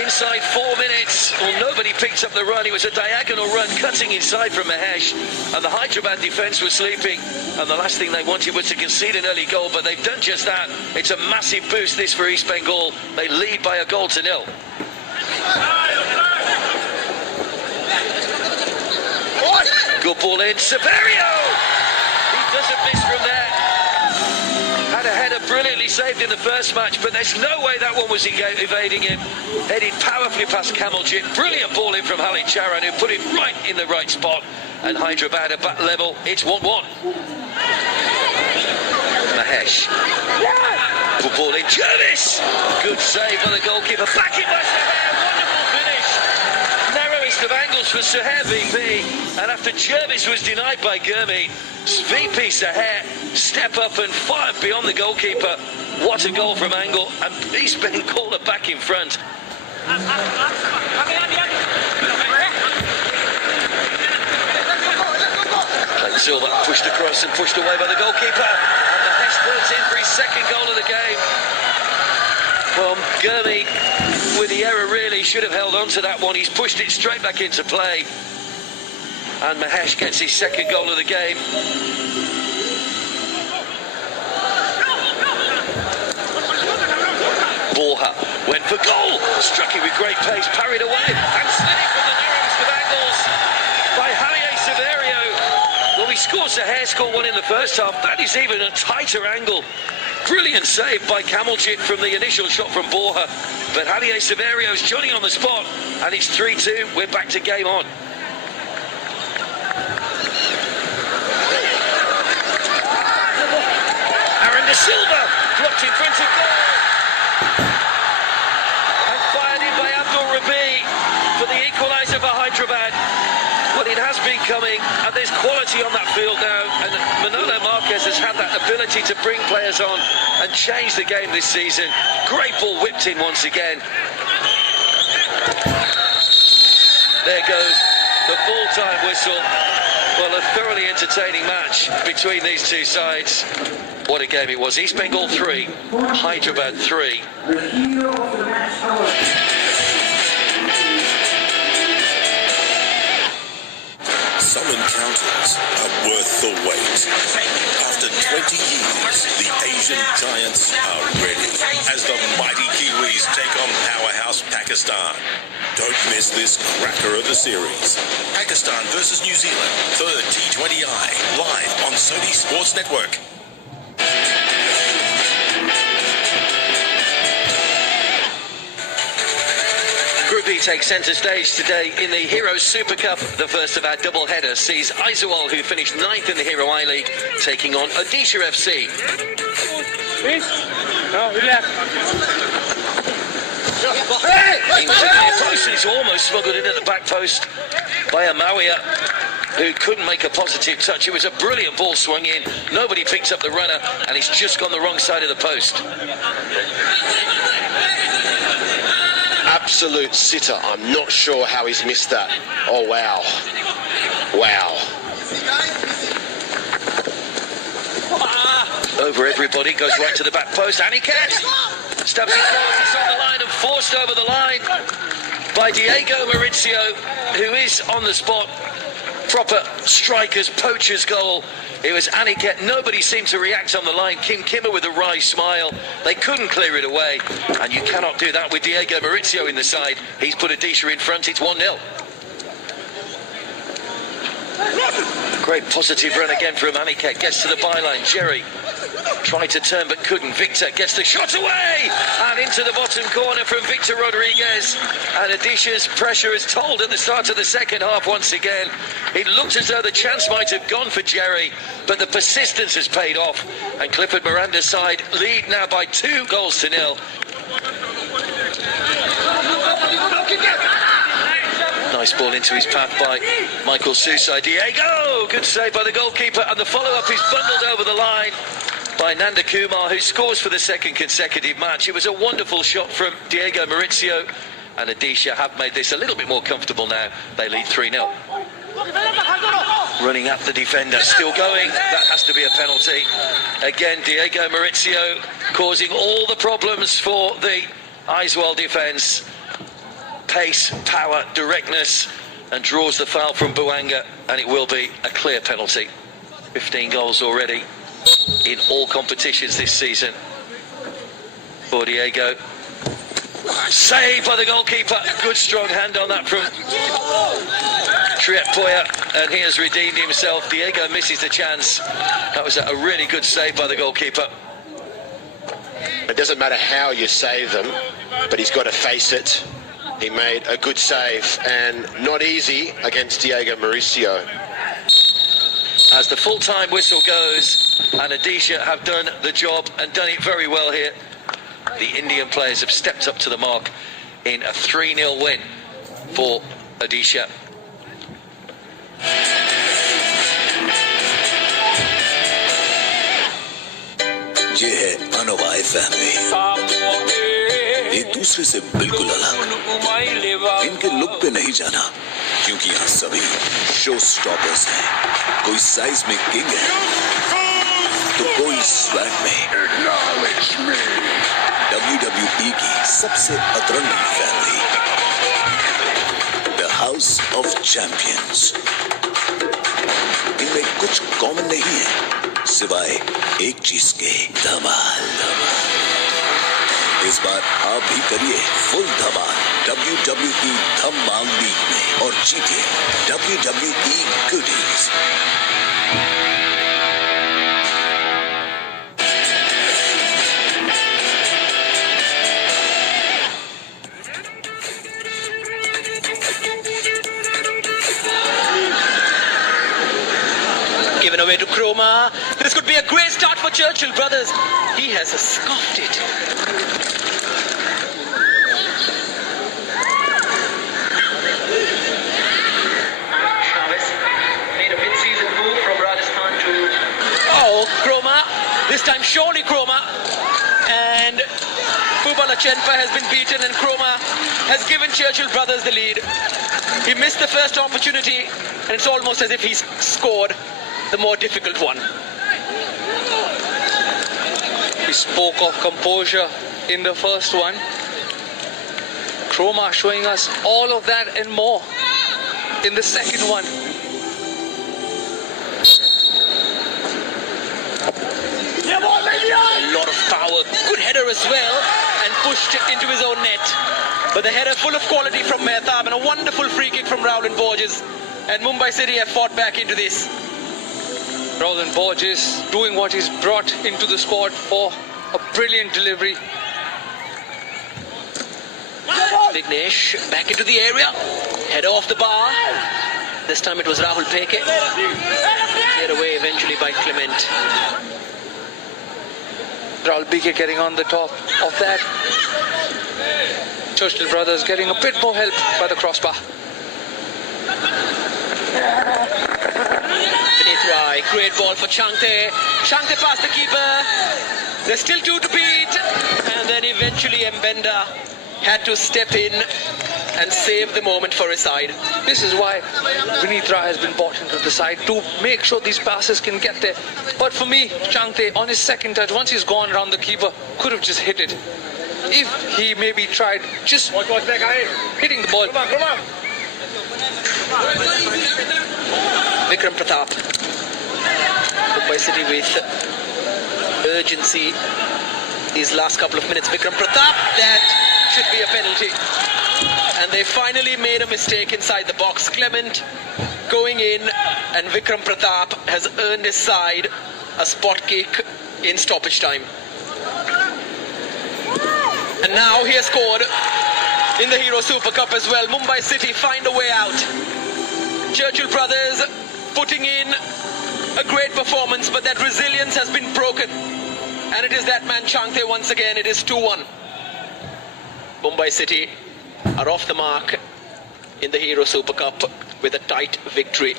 Inside 4 minutes. Well, nobody picked up the run. It was a diagonal run cutting inside from Mahesh. And the Hyderabad defence was sleeping. And the last thing they wanted was to concede an early goal. But they've done just that. It's a massive boost, this, for East Bengal. They lead by 1-0. Good ball in. Severio! He doesn't miss from there. Had a header brilliantly saved in the first match, but there's no way that one was evading him. Headed powerfully past Kamaljit. Brilliant ball in from Halit Charan, who put it right in the right spot. And Hyderabad at bat level, it's 1-1. Mahesh. Good ball in. Jervis! Good save by the goalkeeper. Back in by Suhair. Wonderful finish. Narrowest of angles for Suhair VP. And after Jervis was denied by Gurmeet, VP Suhair step up and fire beyond the goalkeeper. What a goal from angle. And he's been called back in front. Silva pushed across and pushed away by the goalkeeper. And Mahesh puts in for his second goal of the game. Well, Gurmeet, with the error really, should have held on to that one. He's pushed it straight back into play. And Mahesh gets his second goal of the game. Borja went for goal. Struck it with great pace, parried away. And slid it from the narrowest of angles by Javier Severio. Well, he scores a hair, scored one in the first half. That is even a tighter angle. Brilliant save by Kamalchik from the initial shot from Borja. But Javier Severio's Johnny on the spot. And it's 3-2. We're back to game on. Aaron De Silva blocked in front of goal. And fired in by Abdul Rabi for the equaliser for Hyderabad. Well, it has been coming, and there's quality on that field now, and Manolo Marquez has had that ability to bring players on and change the game this season. Great ball whipped in once again. There goes the full-time whistle. Well, a thoroughly entertaining match between these two sides. What a game it was. East Bengal 3, Hyderabad 3. Some encounters are worth the wait. After 20 years, the Asian giants are ready as the mighty Kiwis take on powerhouse Pakistan. Don't miss this cracker of a series. Pakistan versus New Zealand, third T20I, live on Sony Sports Network. Group E takes centre stage today in the Heroes Super Cup. The first of our double header sees Aizawl, who finished 9th in the Hero I League, taking on Odisha FC. Into the post, he's almost smuggled in at the back post by Amawia, who couldn't make a positive touch. It was a brilliant ball swung in. Nobody picked up the runner, and he's just gone the wrong side of the post. Absolute sitter. I'm not sure how he's missed that. Oh, wow. Wow. Over everybody, goes right to the back post. Aniket stabs it forward, it's on the line and forced over the line by Diego Maurizio, who is on the spot. Proper striker's, poacher's goal. It was Aniket. Nobody seemed to react on the line. Kim Kimmer with a wry smile. They couldn't clear it away. And you cannot do that with Diego Maurizio in the side. He's put Odisha in front. It's 1-0. Great positive run again from Aniket. Gets to the byline. Jerry tried to turn but couldn't. Victor gets the shot away and into the bottom corner from Victor Rodriguez. And Odisha's pressure is told at the start of the second half once again. It looked as though the chance might have gone for Jerry, but the persistence has paid off. And Clifford Miranda's side lead now by 2-0. Nice ball into his path by Michael Susai. Diego! Good save by the goalkeeper, and the follow-up is bundled over the line by Nanda Kumar, who scores for the second consecutive match. It was a wonderful shot from Diego Maurizio, and Odisha have made this a little bit more comfortable now. They lead 3-0. Running at the defender, still going. That has to be a penalty. Again, Diego Maurizio causing all the problems for the Aizawl defence. Pace, power, directness, and draws the foul from Buanga, and it will be a clear penalty. 15 goals already in all competitions this season for Diego. Saved by the goalkeeper. Good strong hand on that from Triet Poya, and he has redeemed himself. Diego misses the chance. That was a really good save by the goalkeeper. It doesn't matter how you save them, but he's got to face it. He made a good save, and not easy against Diego Maurizio. as the full-time whistle goes, and Odisha have done the job and done it very well here. The Indian players have stepped up to the mark in a 3-0 win for Odisha. ये है अनोवाई family, एक दूसरे से बिल्कुल अलग। इनके look पे नहीं जाना, क्योंकि यहाँ सभी शो स्टॉपर्स हैं। कोई साइज में किंग है, तो कोई स्वैग में। WWE की सबसे अतरंगी family, the house of champions. इनमें कुछ कॉमन नहीं है, सिवाय एक चीज के, धमाल। इस बार आप भी करिए फुल धमाल WWE धमाल लीग में और जीतिए WWE goodies। Given away to Chroma. This could be a great start for Churchill brothers. He has scoffed it. Made a mid-season move from Rajasthan to... Oh, Chroma. This time surely Chroma. And Fubala Chenpa has been beaten and Chroma has given Churchill brothers the lead. He missed the first opportunity and it's almost as if he's scored the more difficult one. We spoke of composure in the first one. Chroma showing us all of that and more in the second one. A lot of power, good header as well, and pushed it into his own net. But the header full of quality from Mehtab and a wonderful free kick from Raul and Borges. And Mumbai City have fought back into this. Roland Borges doing what he's brought into the squad for, a brilliant delivery. Vignesh back into the area, header off the bar. This time it was Rahul Peke. Cleared away eventually by Clement. Rahul Peke getting on the top of that. Churchill brothers getting a bit more help by the crossbar. Beneath Rai, great ball for Changte. Changte past the keeper. There's still 2 to beat. And then eventually Mbenda had to step in and save the moment for his side. This is why Vineet Rai has been brought into the side to make sure these passes can get there. But for me, Changte on his second touch, once he's gone around the keeper, could have just hit it. If he maybe tried just hitting the ball. Vikram Pratap. Mumbai City with urgency these last couple of minutes. Vikram Pratap, that should be a penalty. And they finally made a mistake inside the box. Clement going in, and Vikram Pratap has earned his side a spot kick in stoppage time. And now he has scored in the Hero Super Cup as well. Mumbai City find a way out. Churchill brothers putting in a great performance, but that resilience has been broken. And it is that man Changte once again. It is 2-1. Mumbai City are off the mark in the Hero Super Cup with a tight victory.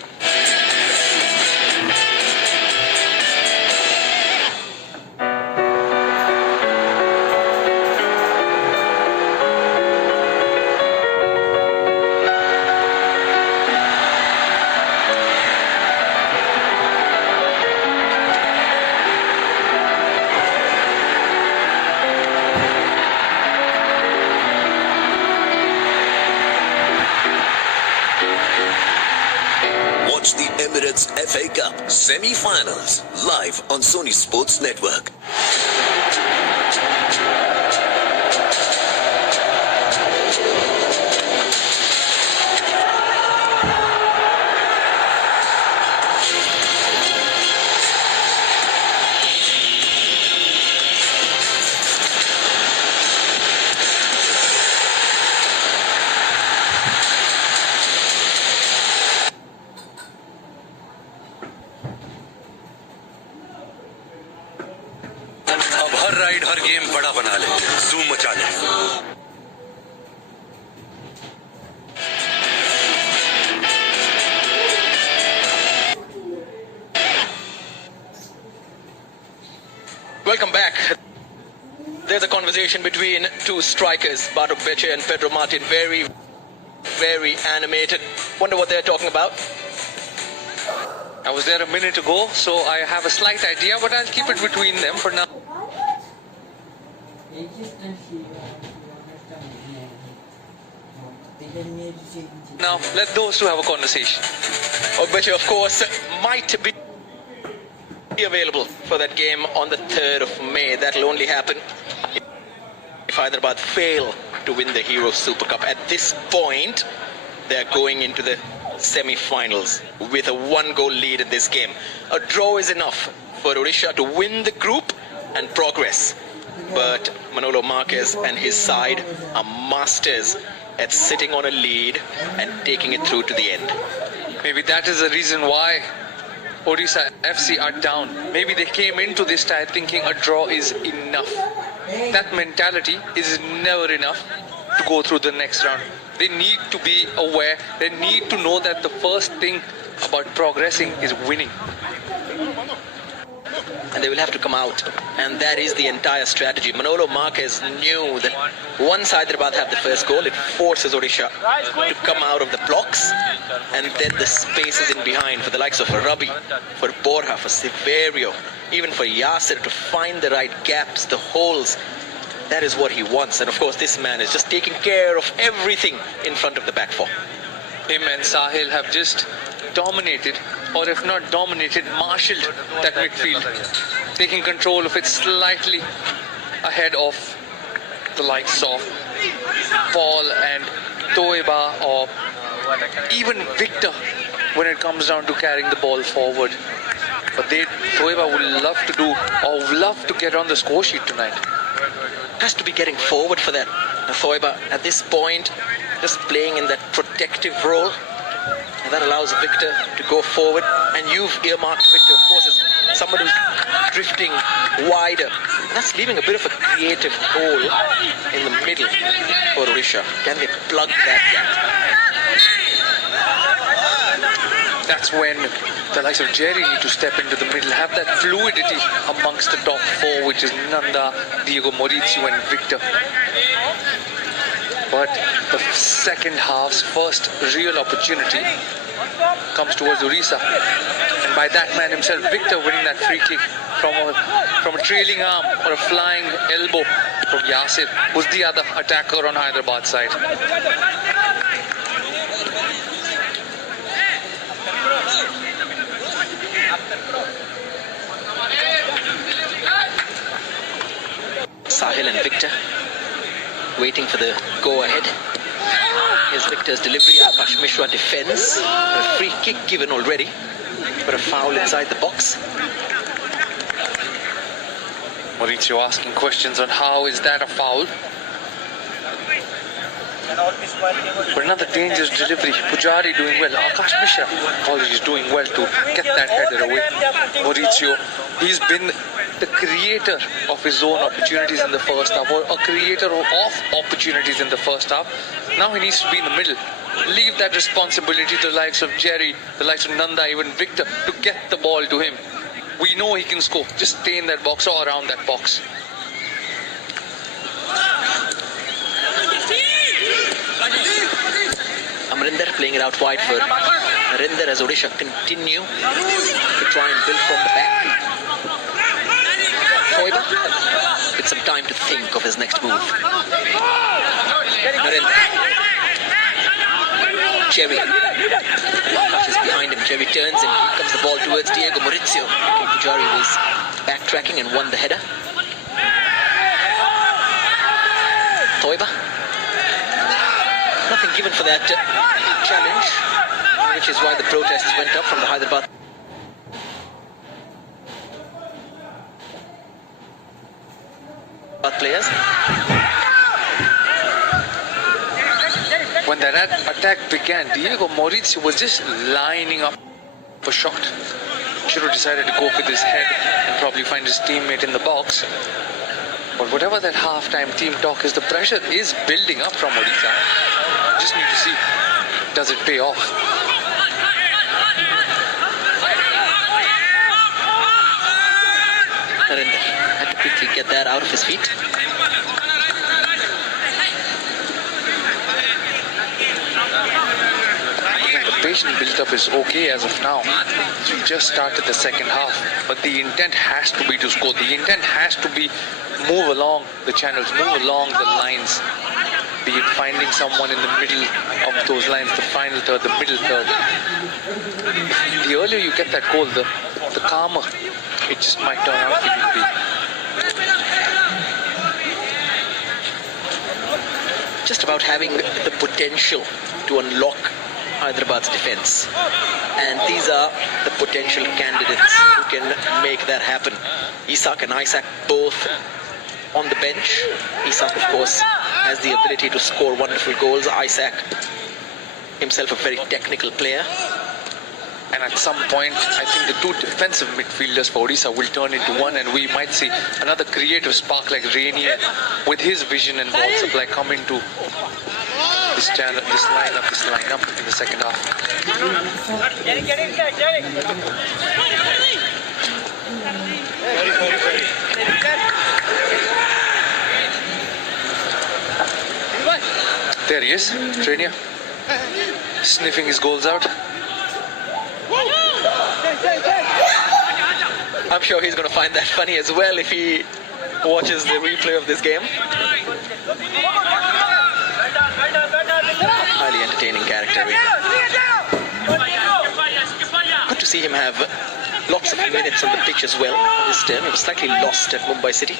Watch the Emirates FA Cup semi-finals live on Sony Sports Network. Her ride her game बड़ा बना ले, zoom मचा ले। Welcome back. There's a conversation between two strikers, Bartok Beche and Pedro Martin. Very, very animated. Wonder what they're talking about. I was there a minute ago, so I have a slight idea, but I'll keep it between them for now. Now, let those two have a conversation. Beche, of course, might be available for that game on the 3rd of May. That'll only happen if Hyderabad fail to win the Hero Super Cup. At this point, they're going into the semi-finals with a 1-goal lead in this game. A draw is enough for Odisha to win the group and progress. But Manolo Marquez and his side are masters at sitting on a lead and taking it through to the end. Maybe that is the reason why Odisha FC are down. Maybe they came into this tie thinking a draw is enough. That mentality is never enough to go through the next round. They need to be aware. They need to know that the first thing about progressing is winning. And they will have to come out. And that is the entire strategy. Manolo Marquez knew that once Hyderabad have the first goal, it forces Odisha to come out of the blocks. And then the spaces in behind for the likes of Rabi, for Borja, for Severio, even for Yasser to find the right gaps, the holes. That is what he wants. And of course, this man is just taking care of everything in front of the back four. Him and Sahil have just dominated, or if not dominated, marshaled that midfield, taking control of it slightly ahead of the likes of Paul and Toiba, or even Victor when it comes down to carrying the ball forward. But Toiba would love to do, or would love to get on the score sheet tonight. Has to be getting forward for that. Thoiba at this point just playing in that protective role, and that allows Victor to go forward. And you've earmarked Victor, of course, as someone who's drifting wider. That's leaving a bit of a creative hole in the middle for Odisha. Can they plug that gap? That's when the likes of Jerry need to step into the middle, have that fluidity amongst the top four, which is Nanda, Diego Maurizio and Victor. But the second half's first real opportunity comes towards Odisha. And by that man himself, Victor, winning that free kick from a trailing arm or a flying elbow from Yasir, who's the other attacker on Hyderabad side. Sahil and Victor waiting for the go-ahead. Here's Victor's delivery. Akash Mishra defends. A free kick given already, but a foul inside the box. Maurizio asking questions on how is that a foul. But another dangerous delivery. Pujari doing well. Akash Mishra, apologies, doing well to get that header away. Maurizio, he's been the creator of his own opportunities in the first half, or a creator of opportunities in the first half. Now he needs to be in the middle. Leave that responsibility to the likes of Jerry, the likes of Nanda, even Victor, to get the ball to him. We know he can score. Just stay in that box or around that box. Amrinder playing it out wide for Narinder as Odisha continue to try and build from the back. Thoiba with some time to think of his next move. Narinder. Cherry. Akash is behind him. Cherry turns and here comes the ball towards Diego Maurizio. Pujari was backtracking and won the header. Thoiba. Nothing given for that challenge, which is why the protests went up from the Hyderabad players. When that attack began, Diego Maurizio was just lining up for shot. Should have decided to go with his head and probably find his teammate in the box. But whatever that half-time team talk is, the pressure is building up from Odisha. Just need to see, does it pay off? Narendra had to quickly get that out of his feet. The patient build-up is okay as of now. We just started the second half, but the intent has to be to score. The intent has to be move along the channels, move along the lines. Be it finding someone in the middle of those lines, the final third, the middle third. The earlier you get that goal, the calmer it just might turn out for you to be. Just about having the potential to unlock Hyderabad's defense. And these are the potential candidates who can make that happen. Isak and Isaac both on the bench. Isak, of course, has the ability to score wonderful goals. Isaac himself a very technical player. And at some point, I think the two defensive midfielders for Odisha will turn into one, and we might see another creative spark like Rainier with his vision and ball supply come into this lineup in the second half. There he is, Rainier, sniffing his goals out. I'm sure he's going to find that funny as well if he watches the replay of this game. Highly entertaining character. Good to see him have lots of minutes on the pitch as well this term. He was slightly lost at Mumbai City.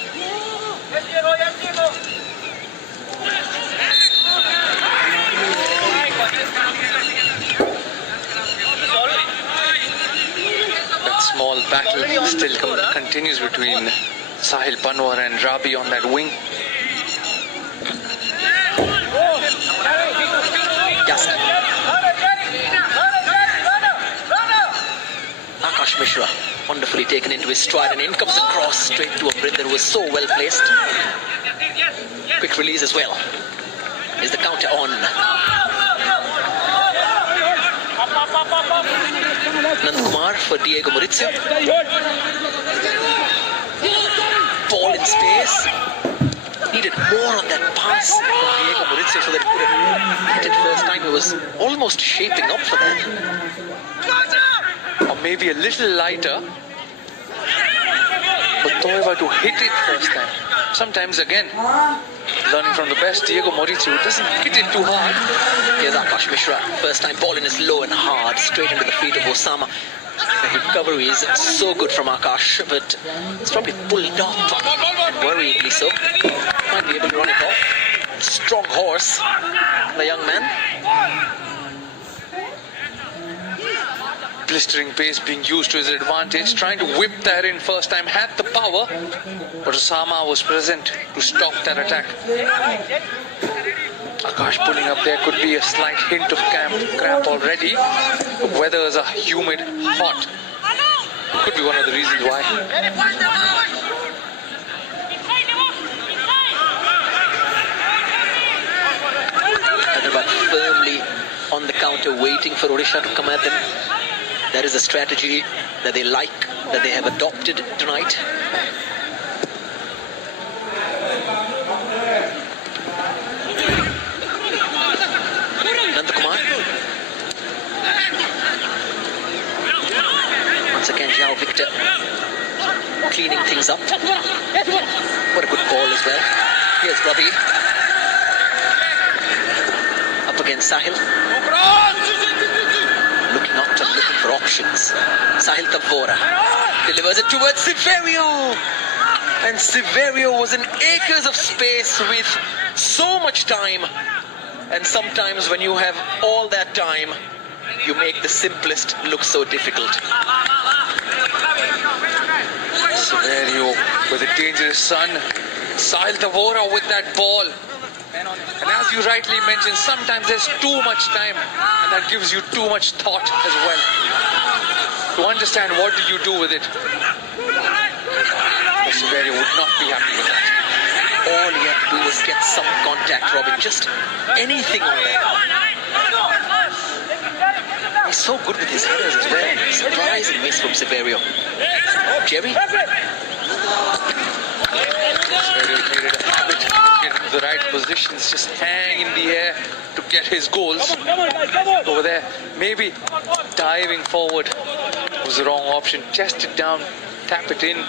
Small battle still continues between Sahil Panwar and Rabi on that wing. Akash Mishra wonderfully taken into his stride, and in comes the cross straight to a Brinder who was so well placed. Quick release as well. Is the counter on? Nandkumar for Diego Maurizio. Ball in space. Needed more on that pass from Diego Maurizio so that he could have hit it first time. He was almost shaping up for that. Or maybe a little lighter for Toiva to hit it first time. Sometimes again, learning from the best, Diego Maurizio doesn't hit it too hard. Here's Akash Mishra. First time ball in is low and hard, straight into the feet of Osama. The recovery is so good from Akash, but it's probably pulled up, and worryingly so. Might be able to run it off. Strong horse, the young man. Blistering pace being used to his advantage, trying to whip that in first time, had the power, but Osama was present to stop that attack. Akash pulling up there, could be a slight hint of cramp already. The weather is humid, hot. Could be one of the reasons why. Hyderabad firmly on the counter, waiting for Odisha to come at them. That is a strategy that they like, that they have adopted tonight. Nandkumar. Once again, Jao Victor cleaning things up. What a good ball as well. Here's Rabi. Up against Sahil. Looking up and looking for options. Sahil Tavora delivers it towards Severio. And Severio was in acres of space with so much time. And sometimes when you have all that time, you make the simplest look so difficult. Severio with a dangerous son. Sahil Tavora with that ball. And as you rightly mentioned, sometimes there's too much time, and that gives you too much thought as well. To understand what do you do with it. Severio would not be happy with that. All he had to do was get some contact, Robin. Just anything on there. He's so good with his headers as well. Surprising miss from Severio. Jerry? Severio made it a habit to get into the right positions, just hang in the air to get his goals. Over there, maybe diving forward was the wrong option. Chest it down, tap it in,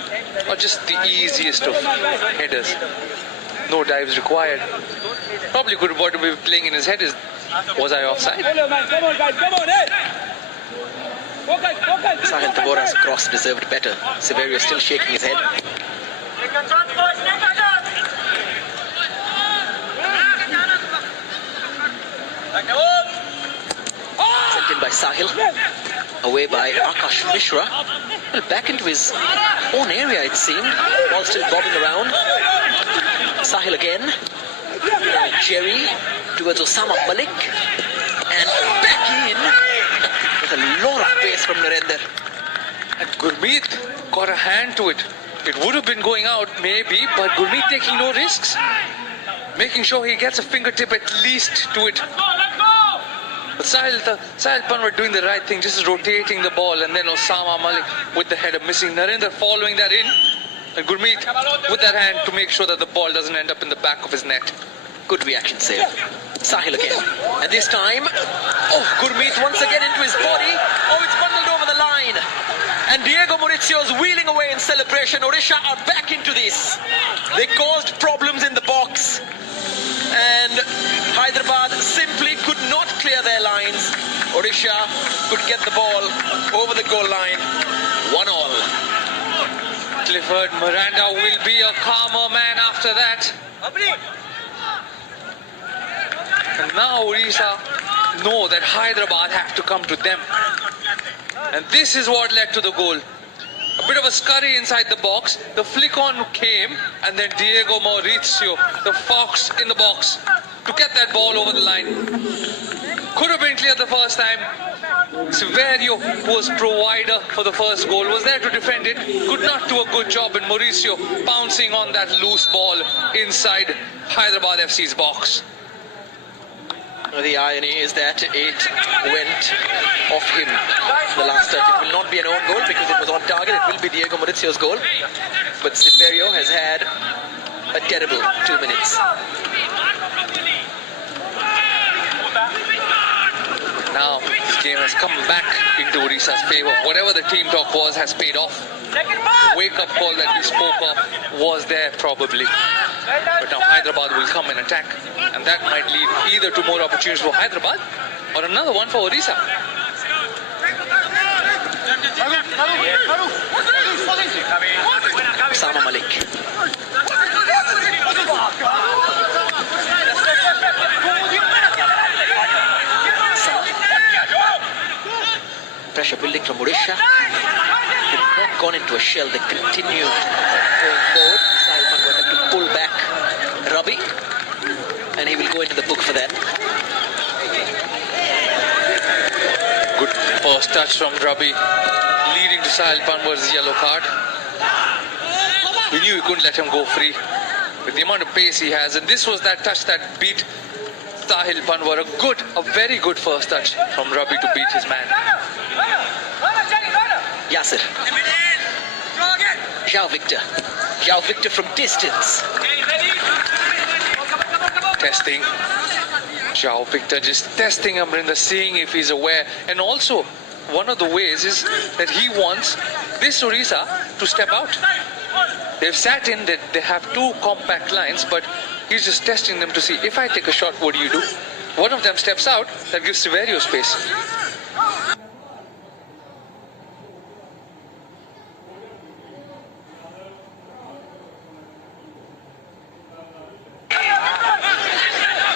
or just the easiest of headers. No dives required. Probably could have wanted to be playing in his head. Was I offside? Sahil Tavora's cross deserved better. Severio still shaking his head. Sent in by Sahil. Away by Akash Mishra. Well, back into his own area, it seemed. Ball still bobbing around. Sahil again. Now Jerry towards Osama Malik. And back in with a lot of pace from Narendra. And Gurmeet got a hand to it. It would have been going out, maybe, but Gurmeet taking no risks. Making sure he gets a fingertip at least to it. But Sahil Panwar doing the right thing, just rotating the ball, and then Osama Malik with the header missing. Narendra following that in, and Gurmeet with that hand to make sure that the ball doesn't end up in the back of his net. Good reaction save. Sahil again. And this time, Gurmeet once again into his body. It's bundled over the line. And Diego Mauricio's wheeling away in celebration. Odisha are back into this. They caused problems in the box. And Hyderabad simply could not clear their lines. Odisha could get the ball over the goal line. 1-1. Clifford Miranda will be a calmer man after that. And now Odisha know that Hyderabad have to come to them. And this is what led to the goal. A bit of a scurry inside the box. The flick on came, and then Diego Mauricio, the fox in the box, to get that ball over the line. Could have been cleared the first time. Severio, who was provider for the first goal, was there to defend it. Could not do a good job, and Mauricio pouncing on that loose ball inside Hyderabad FC's box. The irony is that it went off him. The last touch. It will not be an own goal because it was on target. It will be Diego Mauricio's goal. But Severio has had a terrible 2 minutes. Now this game has come back into Odisha's favour. Whatever the team talk was has paid off. The wake-up call that we spoke of was there probably. But now Hyderabad will come and attack. And that might lead either to more opportunities for Hyderabad or another one for Odisha. Osama Malik. Pressure building from Odisha. They've not gone into a shell. They continued going forward. Sahil Panwar had to pull back Rabi. And he will go into the book for that. Good first touch from Rabi, leading to Sahil Panwar's yellow card. We knew we couldn't let him go free with the amount of pace he has, and this was that touch that beat Sahil Panwar. A very good first touch from Rabi to beat his man. Yasser. Zhao Victor. Zhao Victor from distance. Testing. Zhao Victor just testing Amrinder, seeing if he's aware. And also, one of the ways is that he wants this Odisha to step out. They've sat in, that they have two compact lines, but he's just testing them to see, if I take a shot, what do you do? One of them steps out, that gives Severio space.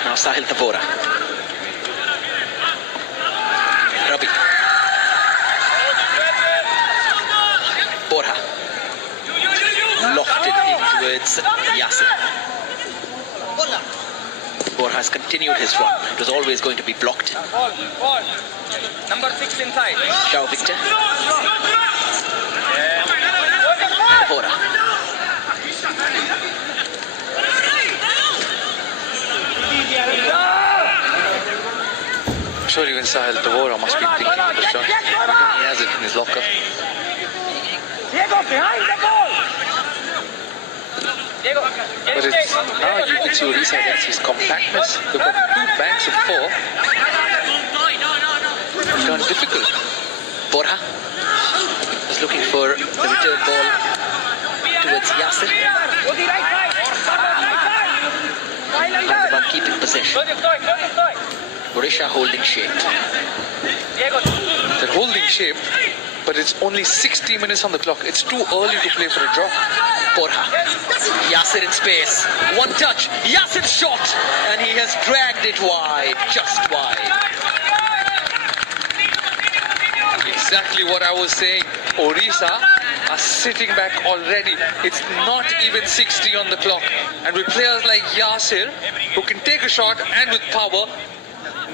Now Sahil Tavora. Rabi. Borja. Lofted in towards Yasser. Borja has continued his run. It was always going to be blocked. Ball. Number 6 inside. Zhao Victor. Tavora. sure even Sahil Tavora must be thinking of the shot. He has it in his locker. Diego, behind the ball. Diego, But it's now you can see Odisha against his compactness. They've got 2 banks of 4. It's turned difficult. Borja is looking for the return ball towards Yasser. Hyderabad keeping possession. Odisha holding shape. They're holding shape, but it's only 60 minutes on the clock. It's too early to play for a draw. Borja. Yasser in space. One touch. Yasser's shot. And he has dragged it wide. Just wide. Exactly what I was saying. Odisha are sitting back already. It's not even 60 on the clock. And with players like Yasser, who can take a shot and with power,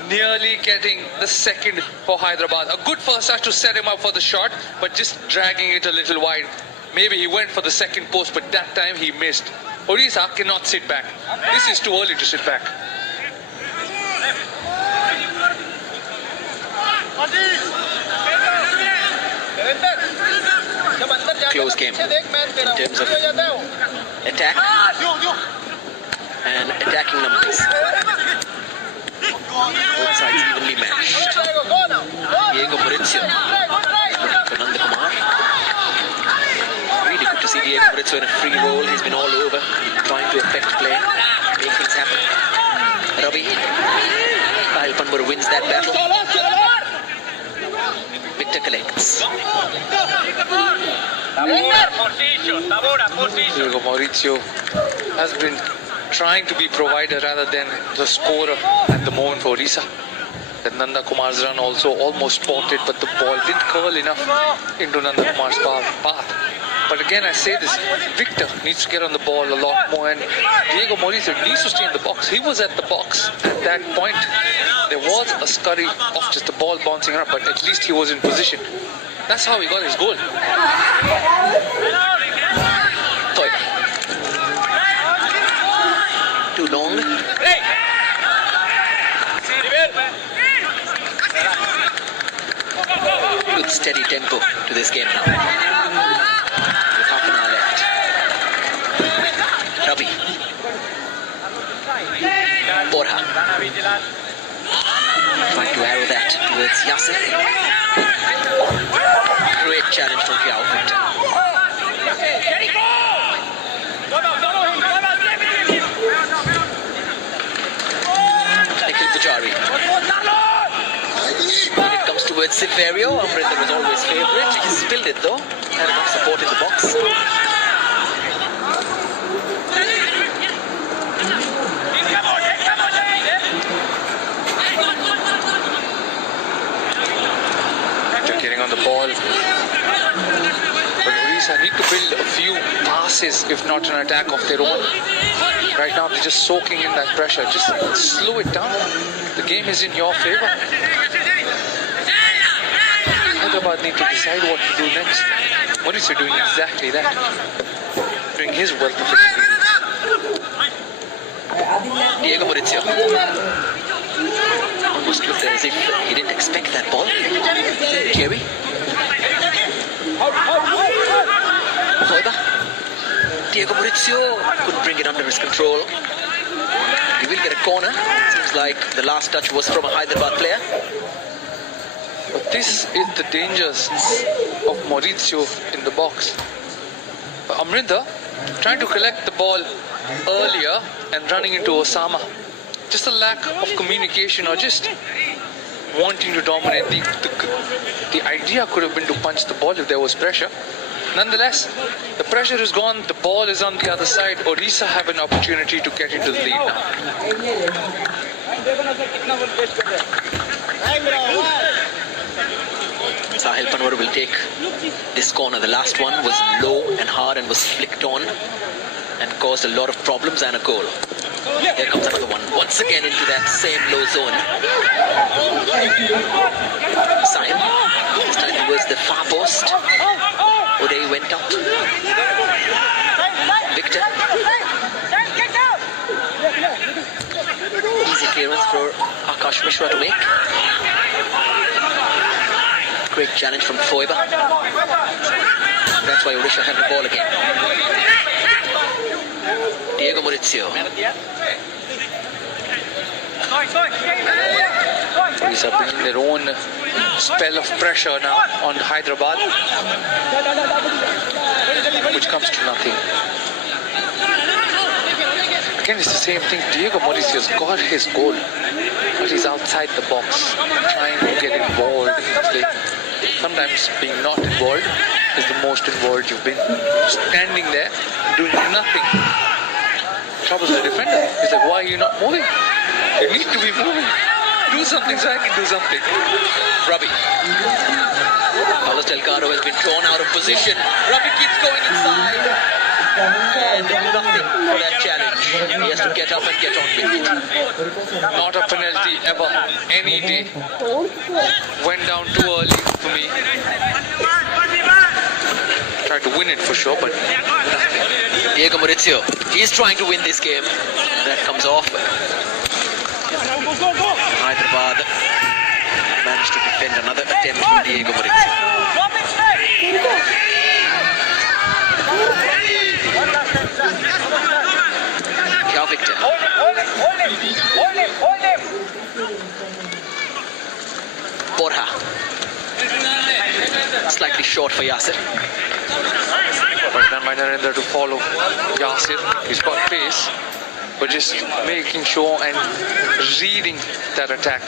nearly getting the second for Hyderabad. A good first touch to set him up for the shot, but just dragging it a little wide. Maybe he went for the second post, but that time he missed. Odisha cannot sit back. This is too early to sit back. Close game in terms of attack and attacking numbers. Both sides evenly matched. Diego Maurizio looking for Nanda Kumar. Really good to see Diego Maurizio in a free role. He's been all over, trying to affect play, make things happen. Ravi Sahil Panwar wins that battle. Victor collects. Diego Maurizio has been trying to be provider rather than the scorer at the moment for Odisha. That Nanda Kumar's run also almost spotted, but the ball didn't curl enough into Nanda Kumar's path. But again, I say this, Victor needs to get on the ball a lot more, and Diego Maurizio needs to stay in the box. He was at the box at that point. There was a scurry of just the ball bouncing around, but at least he was in position. That's how he got his goal. Too long. Good steady tempo to this game now. With half an hour left. Ravi. Borja. Trying to arrow that towards Yasser. Great challenge from Kiao Victor. Nikhil Pujari. When it comes towards Silverio, Amrinder was always favourite. He spilled it though. Had enough support in the box. Getting on the ball. But Odisha need to build a few passes, if not an attack of their own. Right now they're just soaking in that pressure. Just slow it down. The game is in your favor. Hyderabad need to decide what to do next. Maurizio doing exactly that. Doing his wealth of experience. Diego Maurizio. Almost looked as if he didn't expect that ball. Jerry. Hoiba. Diego Maurizio couldn't bring it under his control. He will get a corner. Seems like the last touch was from a Hyderabad player. But this is the dangers of Maurizio in the box. Amrinder trying to collect the ball earlier and running into Osama. Just a lack of communication or just wanting to dominate. The idea could have been to punch the ball if there was pressure. Nonetheless, the pressure is gone. The ball is on the other side. Odisha have an opportunity to get into the lead now. Sahil Panwar will take this corner. The last one was low and hard and was flicked on and caused a lot of problems and a goal. Here comes another one. Once again into that same low zone. Sahil. This time towards the far post. Uday went up. Victor. Easy clearance for Akash Mishra to make. Great challenge from Foiba. That's why Odisha had the ball again. Diego Maurizio. Odisha bringing their own spell of pressure now on Hyderabad, which comes to nothing. Again, it's the same thing. Diego Mauricio's got his goal, but he's outside the box, trying to get involved in the play. Sometimes being not involved is the most involved you've been. Standing there, doing nothing. Troubles the defender. He's like, why are you not moving? You need to be moving. Do something so I can do something. Robbie. Carlos Delgado has been drawn out of position. Robbie keeps going inside. And nothing for that challenge. He has to get up and get on with it. Not a penalty ever, any day. Went down too early for me. Tried to win it for sure, but nothing. Diego Maurizio, he's trying to win this game. That comes off. Hyderabad managed to defend another attempt from Diego Maurizio. João Victor. Borja. Slightly short for Yasser. But then Narendra to follow Yasir. He's got pace, but just making sure and reading that attack.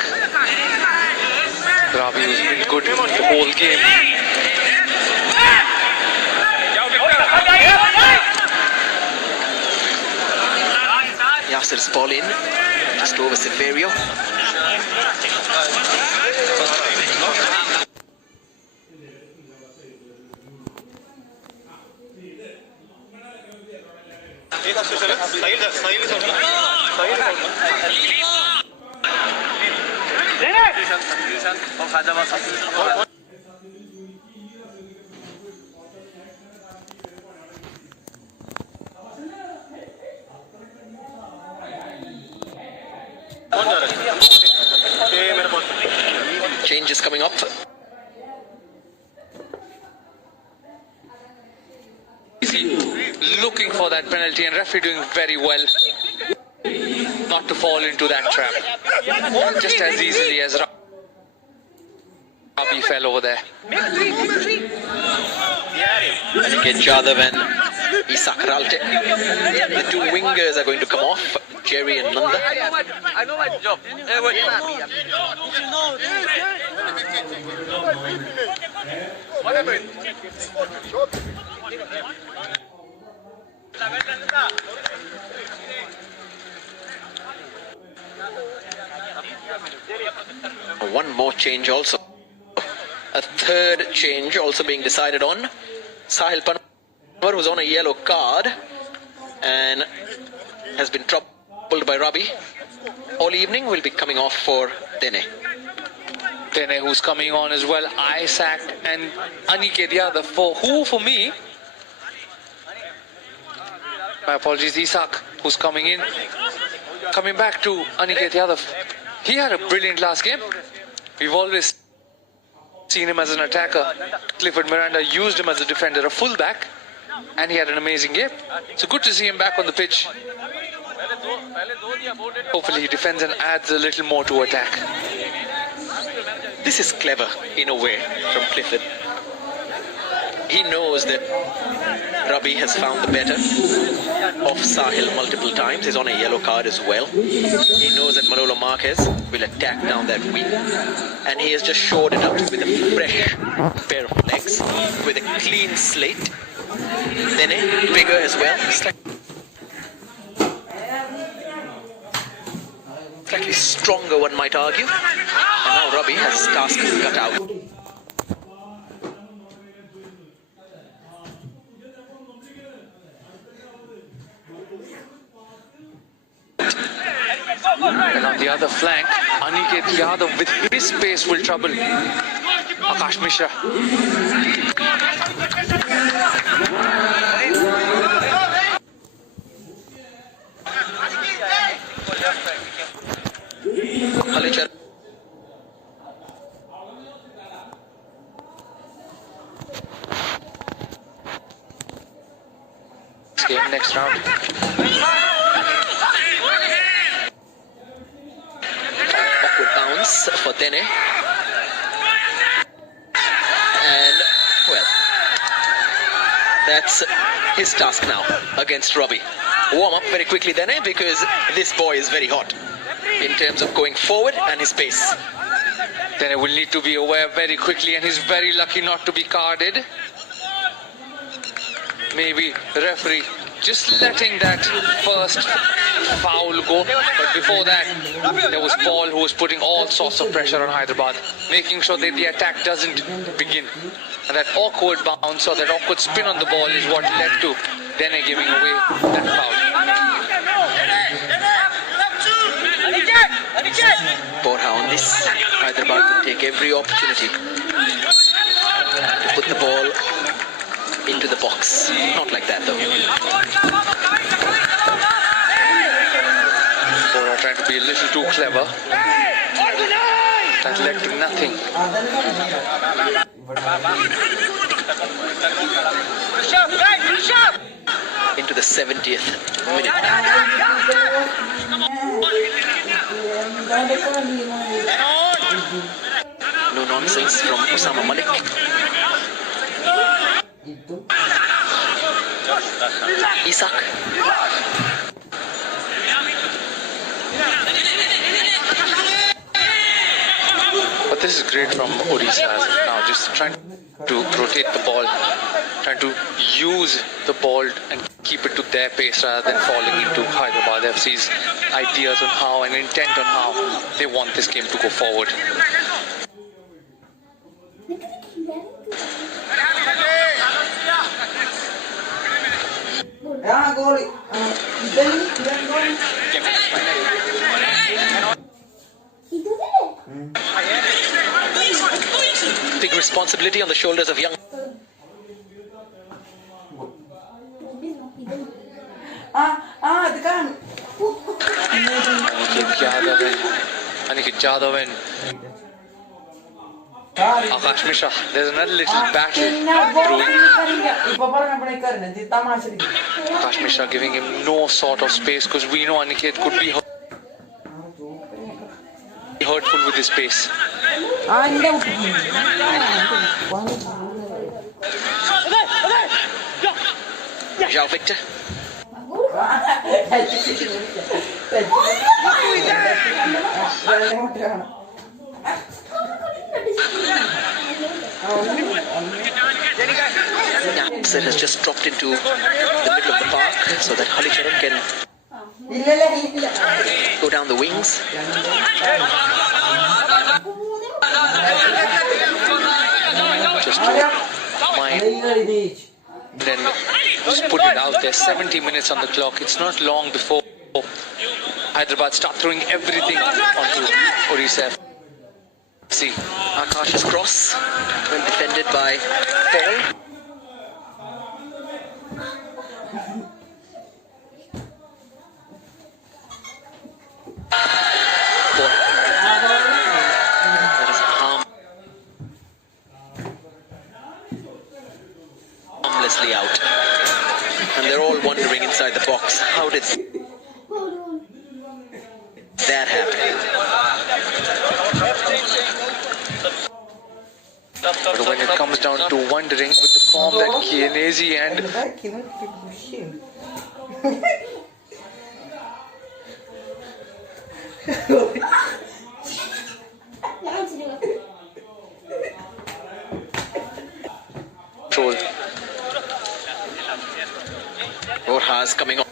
Ravi has been good the whole game. Yasser's ball in, just over Severio. Changes coming up. Looking for that penalty, and referee doing very well not to fall into that trap. Just as easily as Ravi fell over there. Aniket Jadhav and Isak Ralte. The two wingers are going to come off, Jerry and Nanda. I know my job. What happened? One more change also. A third change also being decided on. Sahil Panwar, who's on a yellow card and has been troubled by Rabi all evening, will be coming off for Dene. Dene, who's coming on as well. Isaac and Aniket Yadav, for me, my apologies, Isak, who's coming in. Coming back to Aniket Yadav. He had a brilliant last game. We've always seen him as an attacker. Clifford Miranda used him as a defender, a fullback, and he had an amazing game. So good to see him back on the pitch. Hopefully he defends and adds a little more to attack. This is clever in a way from Clifford. He knows that Rabi has found the better of Sahil multiple times. He's on a yellow card as well. He knows that Manolo Marquez will attack down that wing, and he has just shored it up with a fresh pair of legs, with a clean slate. Then bigger as well. Slightly stronger, one might argue. And now Rabi has his task cut out. And on the other flank, Aniket Yadav with his pace will trouble Akash Mishra. game next round. Awkward bounce for Dene. And, well, that's his task now against Robbie. Warm up very quickly, Dene, because this boy is very hot in terms of going forward and his pace. Then I will need to be aware very quickly, and he's very lucky not to be carded. Maybe referee just letting that first foul go, but before that there was Paul who was putting all sorts of pressure on Hyderabad, making sure that the attack doesn't begin. And that awkward bounce or that awkward spin on the ball is what led to Dene giving away that foul. Borja on this. Hyderabad will take every opportunity to put the ball into the box. Not like that though. Borja trying to be a little too clever. That led to nothing. Into the 70th minute. No nonsense from Osama Malik. Isak. But this is great from Odisha now, just trying to rotate the ball, trying to use the ball and keep it to their pace rather than falling into Hyderabad FC's ideas on how and intent on how they want this game to go forward. Big responsibility on the shoulders of young. Aniket Jadhav and Akash Mishra. There's another little battle brewing. Akash Mishra giving him no sort of space because we know Aniket could be hurtful with his pace. João Victor. Napser has just dropped into the middle of the park so that Halicharan can go down the wings. Just to mind, then just put it out there. 70 minutes on the clock. It's not long before Hyderabad start throwing everything onto Odisha. See, Akash's cross, well defended by Paul. That is harmlessly out. And they're all wondering inside the box, how did that happen? But when it comes down to wondering, with the form that Kienezi and control. Borja's coming on.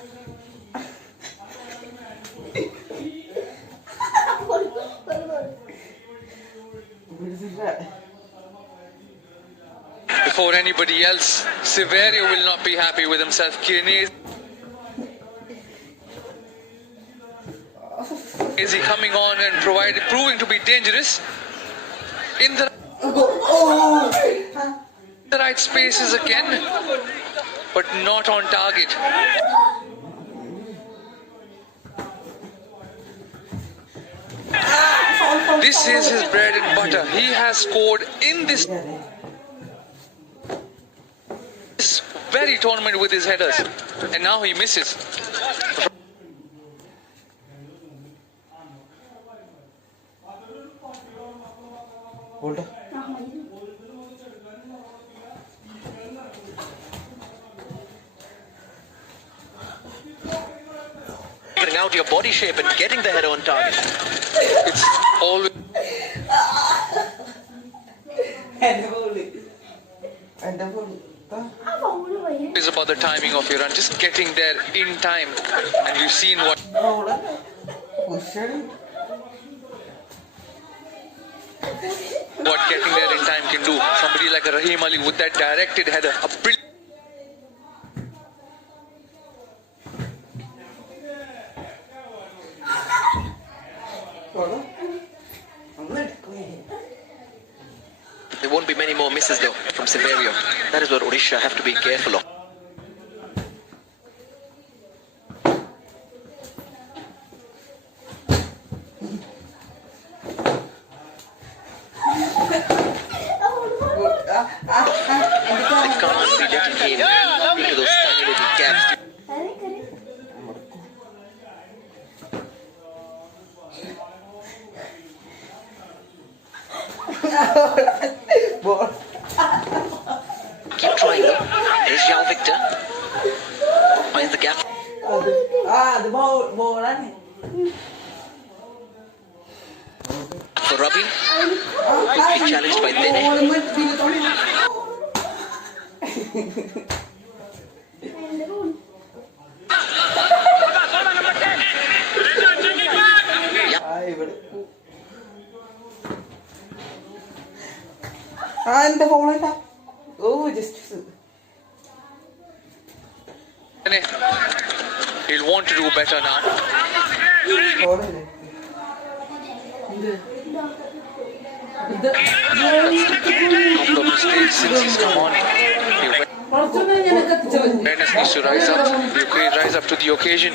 Before anybody else, Severio will not be happy with himself. Kienezi coming on and proving to be dangerous in the right spaces again, but not on target. This is his bread and butter. He has scored in this very tournament with his headers. And now he misses. Hold on. Figuring out your body shape and getting the header on target. It's always about the timing of your run, just getting there in time. And we've seen what getting there in time can do. Somebody like a Rahim Ali with that directed header, a brilliant. There won't be many more misses though from Severio. That is what Odisha have to be careful of. They can't be letting him into those tiny little gaps. Keep trying though. There's Yao Victor. Finds the gap. The ball running. For Rabi. Quickly challenged by Dene. And the ball is up. Oh, just. He'll want to do better now. After mistakes since he's come on, Awareness needs to rise up. Rise up to the occasion.